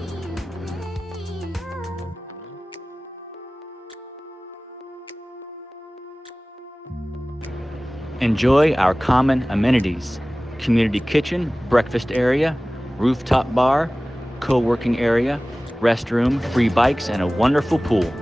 Enjoy our common amenities: community kitchen, breakfast area, rooftop bar, co-working area, restroom, free bikes, and a wonderful pool.